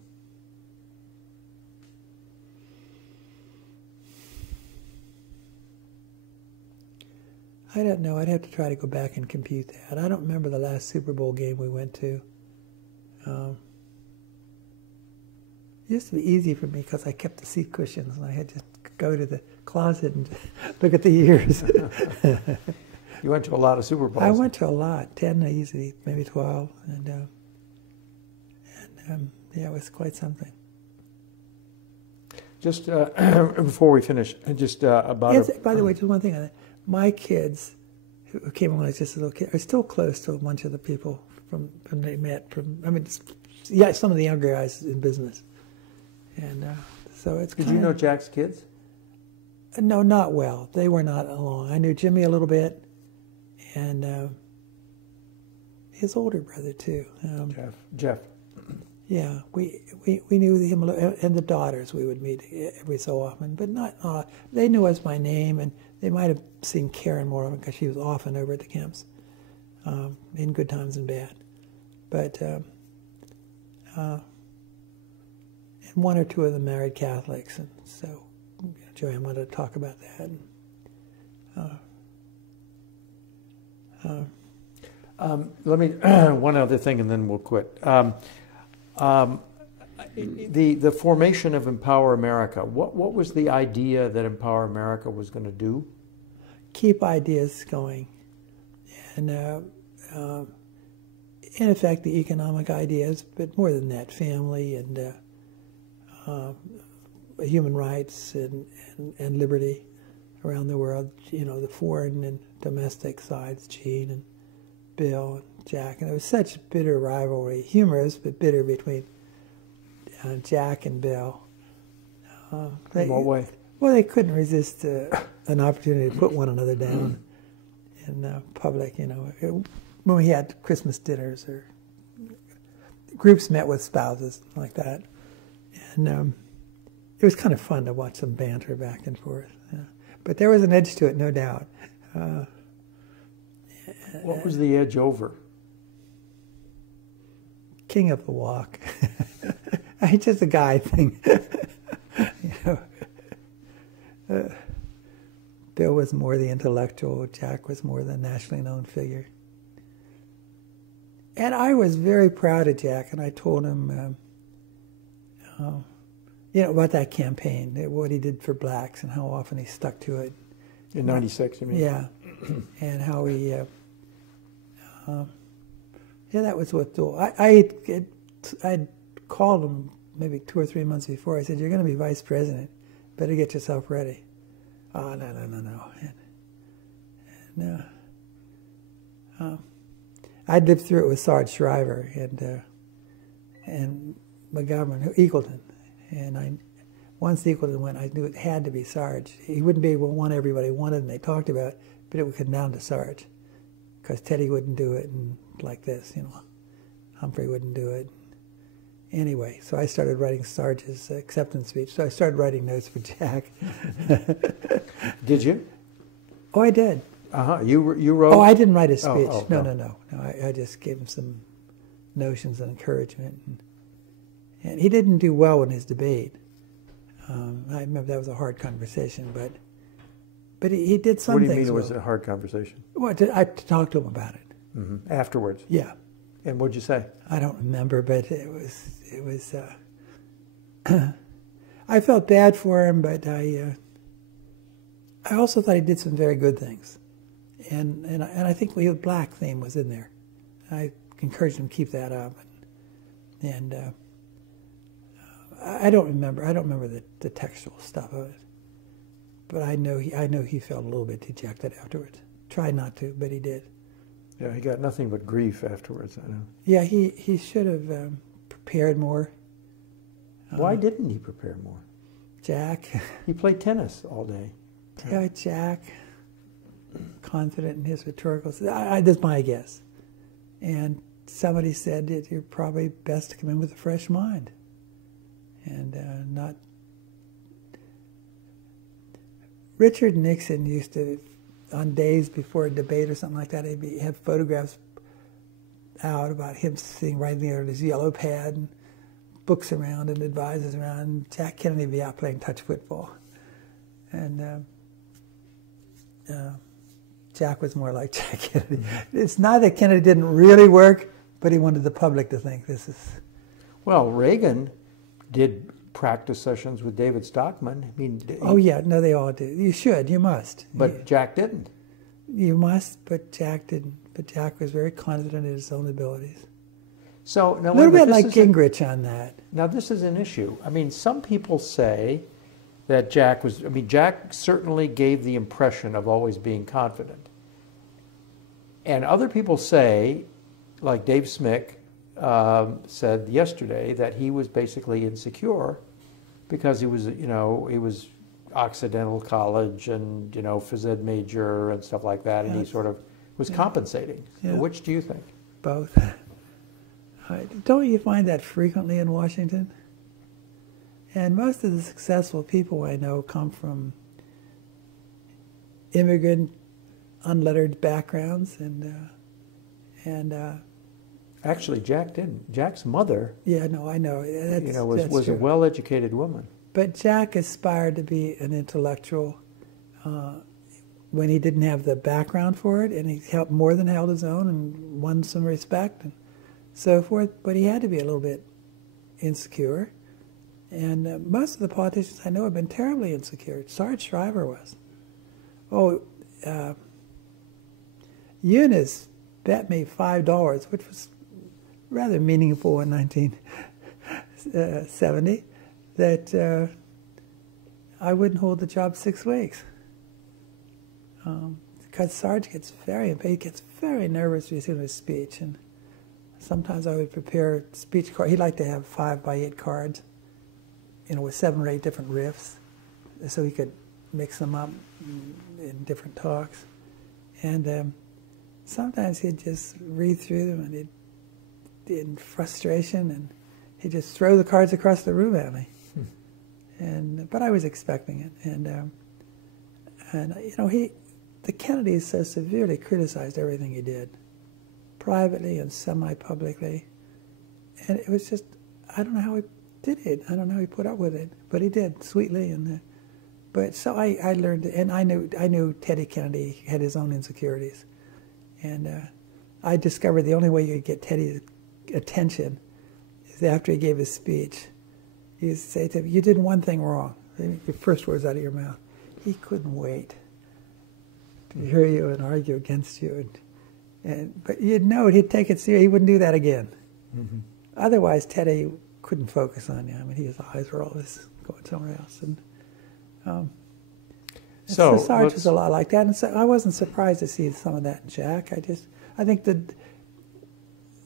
I don't know. I'd have to try to go back and compute that. I don't remember the last Super Bowl game we went to. It used to be easy for me because I kept the seat cushions and I had to go to the closet and look at the years. You went to a lot of Super Bowls. I went to a lot, 10 easily, maybe 12. Yeah, it was quite something. Just before we finish, just about... Yes, by the way, just one thing on that. My kids, who came when I was just a little kid, are still close to a bunch of the people from they met. Some of the younger guys in business. And so it's Did you know Jack's kids? No, not well. They were not along. I knew Jimmy a little bit, and his older brother, too. Jeff. Yeah, we knew him, and the daughters we would meet every so often, but not. They knew us by name, and they might have seen Karen more often because she was often over at the camps, in good times and bad. But and one or two of them married Catholics, and so Joanne wanted to talk about that. Let me one other thing, and then we'll quit. The formation of Empower America. What was the idea that Empower America was going to do? Keep ideas going, and in effect, the economic ideas, but more than that, family and human rights and liberty around the world. The foreign and domestic sides, Gene and Bill and Jack, and there was such bitter rivalry, humorous but bitter, between Jack and Bill. In what way? Well, they couldn't resist an opportunity to put one another down in public. When we had Christmas dinners or groups met with spouses like that, and it was kind of fun to watch them banter back and forth. But there was an edge to it, no doubt. What was the edge over? King of the walk. It's just a guy thing. Bill was more the intellectual. Jack was more the nationally known figure. And I was very proud of Jack, and I told him, about that campaign, what he did for blacks and how often he stuck to it. In '96, you mean? Yeah, and how he... that was what. I'd called him maybe 2 or 3 months before. I said, "You're going to be vice president. Better get yourself ready." Oh, no. I lived through it with Sarge Shriver and McGovern, Eagleton, and once Eagleton went, I knew it had to be Sarge. He wouldn't be able to want everybody wanted, and they talked about it, but it would come down to Sarge, because Teddy wouldn't do it, and like this, Humphrey wouldn't do it. Anyway, so I started writing Sarge's acceptance speech. So I started writing notes for Jack. Did you? Oh, I did. You wrote? Oh, I didn't write a speech. No. I just gave him some notions and encouragement. And he didn't do well in his debate. I remember that was a hard conversation, but he did some things. What do you mean it was a hard conversation? Well, I talked to him about it. Mm-hmm. Afterwards? Yeah. And what'd you say? I don't remember, but it was I felt bad for him, but I also thought he did some very good things. And I think the black theme was in there. I encouraged him to keep that up. And I don't remember the textual stuff of it. But I know he felt a little bit dejected afterwards. Tried not to, but he did. Yeah, he got nothing but grief afterwards, I know. Yeah, he should have prepared more. Why didn't he prepare more? Jack. He played tennis all day. Yeah, Jack. Confident in his rhetorical. That's my guess. And somebody said that you're probably best to come in with a fresh mind. And not... Richard Nixon used to, on days before a debate or something like that, he'd have photographs out about him sitting right there on his yellow pad, and books around and advisors around, and Jack Kennedy would be out playing touch football. And Jack was more like Jack Kennedy. It's not that Kennedy didn't really work, but he wanted the public to think this is... Well, Reagan did practice sessions with David Stockman. I mean, no, they all do. You should, you must. But Jack didn't. You must, but Jack didn't. But Jack was very confident in his own abilities. So now, a little bit like Gingrich on that. Now, this is an issue. I mean, some people say that Jack certainly gave the impression of always being confident. And other people say, like Dave Smick said yesterday, that he was basically insecure because he was Occidental College and, phys ed major and stuff like that, and he sort of was compensating. Yeah. Which do you think? Both. Don't you find that frequently in Washington? And most of the successful people I know come from immigrant, unlettered backgrounds, and actually, Jack didn't. Jack's mother, I know, was a well-educated woman. But Jack aspired to be an intellectual when he didn't have the background for it, and he more than held his own and won some respect and so forth. But he had to be a little bit insecure. And most of the politicians I know have been terribly insecure. Sarge Shriver was. Eunice bet me $5, which was rather meaningful in 1970, that I wouldn't hold the job 6 weeks. Because Sarge gets very nervous before his speech, and sometimes I would prepare speech cards. He liked to have 5x8 cards, with 7 or 8 different riffs, so he could mix them up in different talks. And sometimes he'd just read through them, and in frustration, and he'd just throw the cards across the room at me. But I was expecting it, the Kennedys so severely criticized everything he did, privately and semi-publicly, and it was just, I don't know how he did it. I don't know how he put up with it, but he did sweetly. But so I learned, and I knew Teddy Kennedy had his own insecurities, and I discovered the only way you could get Teddy's attention is after he gave his speech. He used to say to him, "You did one thing wrong." Your first words out of your mouth. He couldn't wait to hear you and argue against you, but you'd know it. He'd take it serious. He wouldn't do that again. Mm-hmm. Otherwise, Teddy couldn't focus on you. I mean, his eyes were always going somewhere else. So Sarge was a lot like that, and so I wasn't surprised to see some of that in Jack. I think that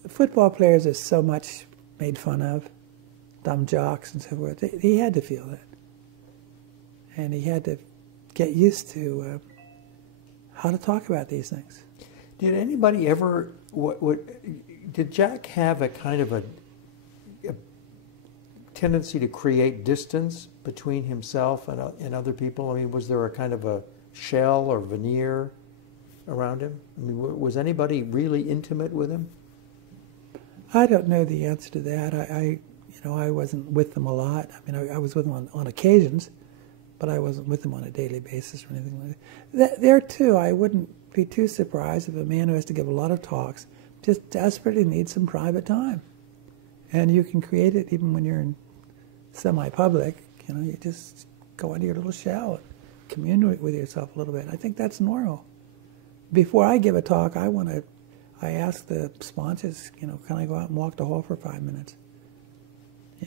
football players are so much made fun of, dumb jocks and so forth. He had to feel that. And he had to get used to how to talk about these things. Did anybody ever, did Jack have a kind of a tendency to create distance between himself and other people? I mean, was there a kind of a shell or veneer around him? I mean, was anybody really intimate with him? I don't know the answer to that. I wasn't with them a lot. I mean, I was with them on occasions, but I wasn't with them on a daily basis or anything like that. There, too, I wouldn't be too surprised if a man who has to give a lot of talks just desperately needs some private time. And you can create it even when you're in semi-public. You just go into your little shell and commune with yourself a little bit. I think that's normal. Before I give a talk, I ask the sponsors, can I go out and walk the hall for 5 minutes?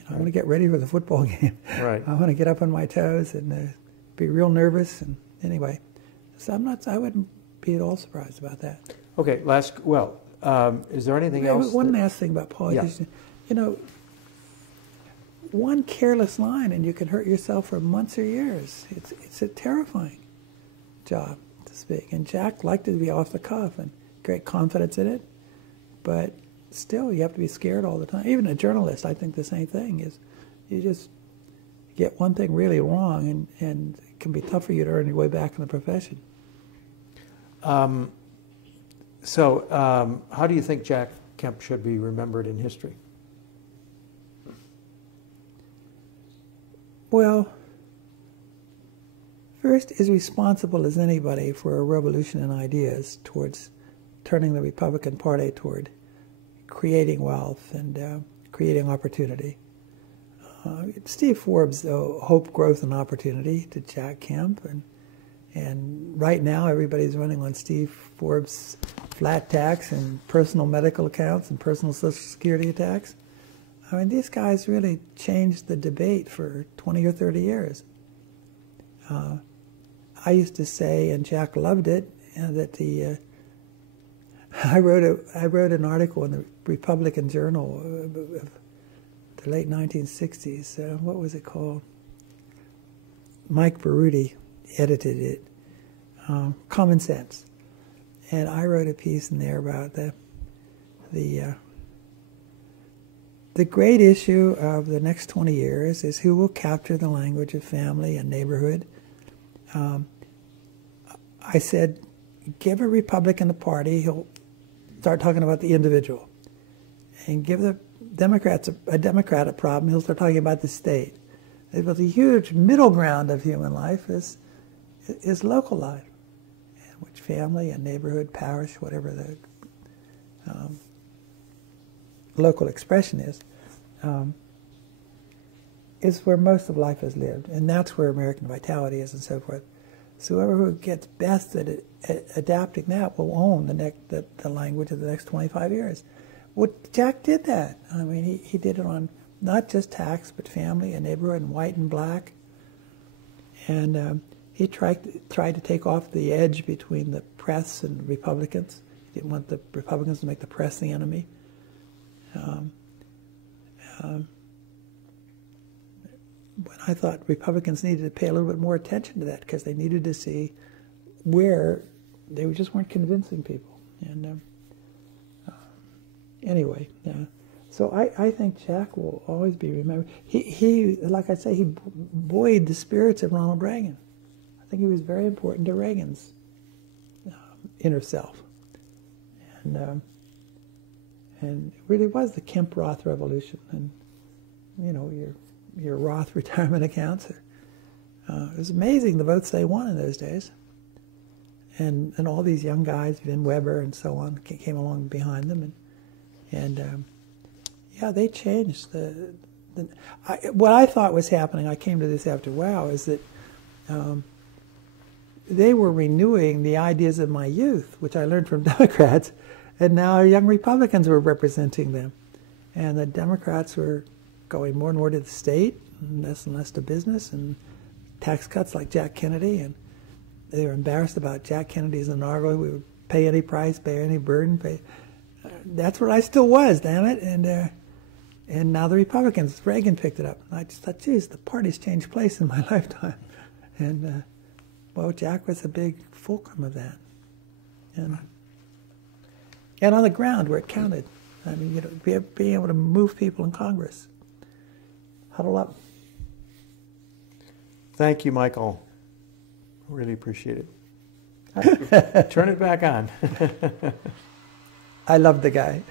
I want to get ready for the football game. Right. I want to get up on my toes and be real nervous. And anyway, so I wouldn't be at all surprised about that. Okay. Is there anything else? One last thing about politicians. Yeah. One careless line and you can hurt yourself for months or years. It's a terrifying job to speak. And Jack liked to be off the cuff and great confidence in it, but still you have to be scared all the time. Even a journalist, I think the same thing is, you just get one thing really wrong and it can be tough for you to earn your way back in the profession. How do you think Jack Kemp should be remembered in history? Well, first, as responsible as anybody for a revolution in ideas towards turning the Republican Party toward creating wealth and creating opportunity. Steve Forbes owed hope, growth, and opportunity to Jack Kemp, and right now everybody's running on Steve Forbes' flat tax and personal medical accounts and personal Social Security tax. I mean, these guys really changed the debate for 20 or 30 years. I used to say, and Jack loved it, that I wrote an article in the Republican Journal of the late 1960s. What was it called? Mike Baruti edited it. Common Sense, and I wrote a piece in there about the great issue of the next 20 years is who will capture the language of family and neighborhood. I said, give a Republican a party, he'll start talking about the individual. And give the Democrats a Democrat a problem, he'll start talking about the state. But the huge middle ground of human life is local life, which family and neighborhood, parish, whatever the local expression is where most of life is lived, and that's where American vitality is, and so forth. So whoever gets best at adapting that will own the language of the next 25 years. Well, Jack did that. I mean, he did it on not just tax, but family and neighborhood and white and black. And he tried to take off the edge between the press and Republicans. He didn't want the Republicans to make the press the enemy. But I thought Republicans needed to pay a little bit more attention to that because they needed to see where they just weren't convincing people. And anyway, so I think Jack will always be remembered. He like I say, he buoyed the spirits of Ronald Reagan. I think he was very important to Reagan's inner self. And it really was the Kemp-Roth revolution. And, your Roth retirement accounts. It was amazing the votes they won in those days. And all these young guys, Vin Weber and so on, came along behind them. And they changed what I thought was happening, I came to this after a while, is that they were renewing the ideas of my youth, which I learned from Democrats, and now young Republicans were representing them. And the Democrats were going more and more to the state, and less to business, and tax cuts like Jack Kennedy. And they were embarrassed about Jack Kennedy's inaugural. We would pay any price, bear any burden, that's what I still was, damn it. And now the Republicans, Reagan picked it up. And I just thought, geez, the party's changed place in my lifetime. And, well, Jack was a big fulcrum of that. And on the ground where it counted. I mean, being able to move people in Congress. Huddle up. Thank you, Michael. Really appreciate it. Turn it back on. I love the guy.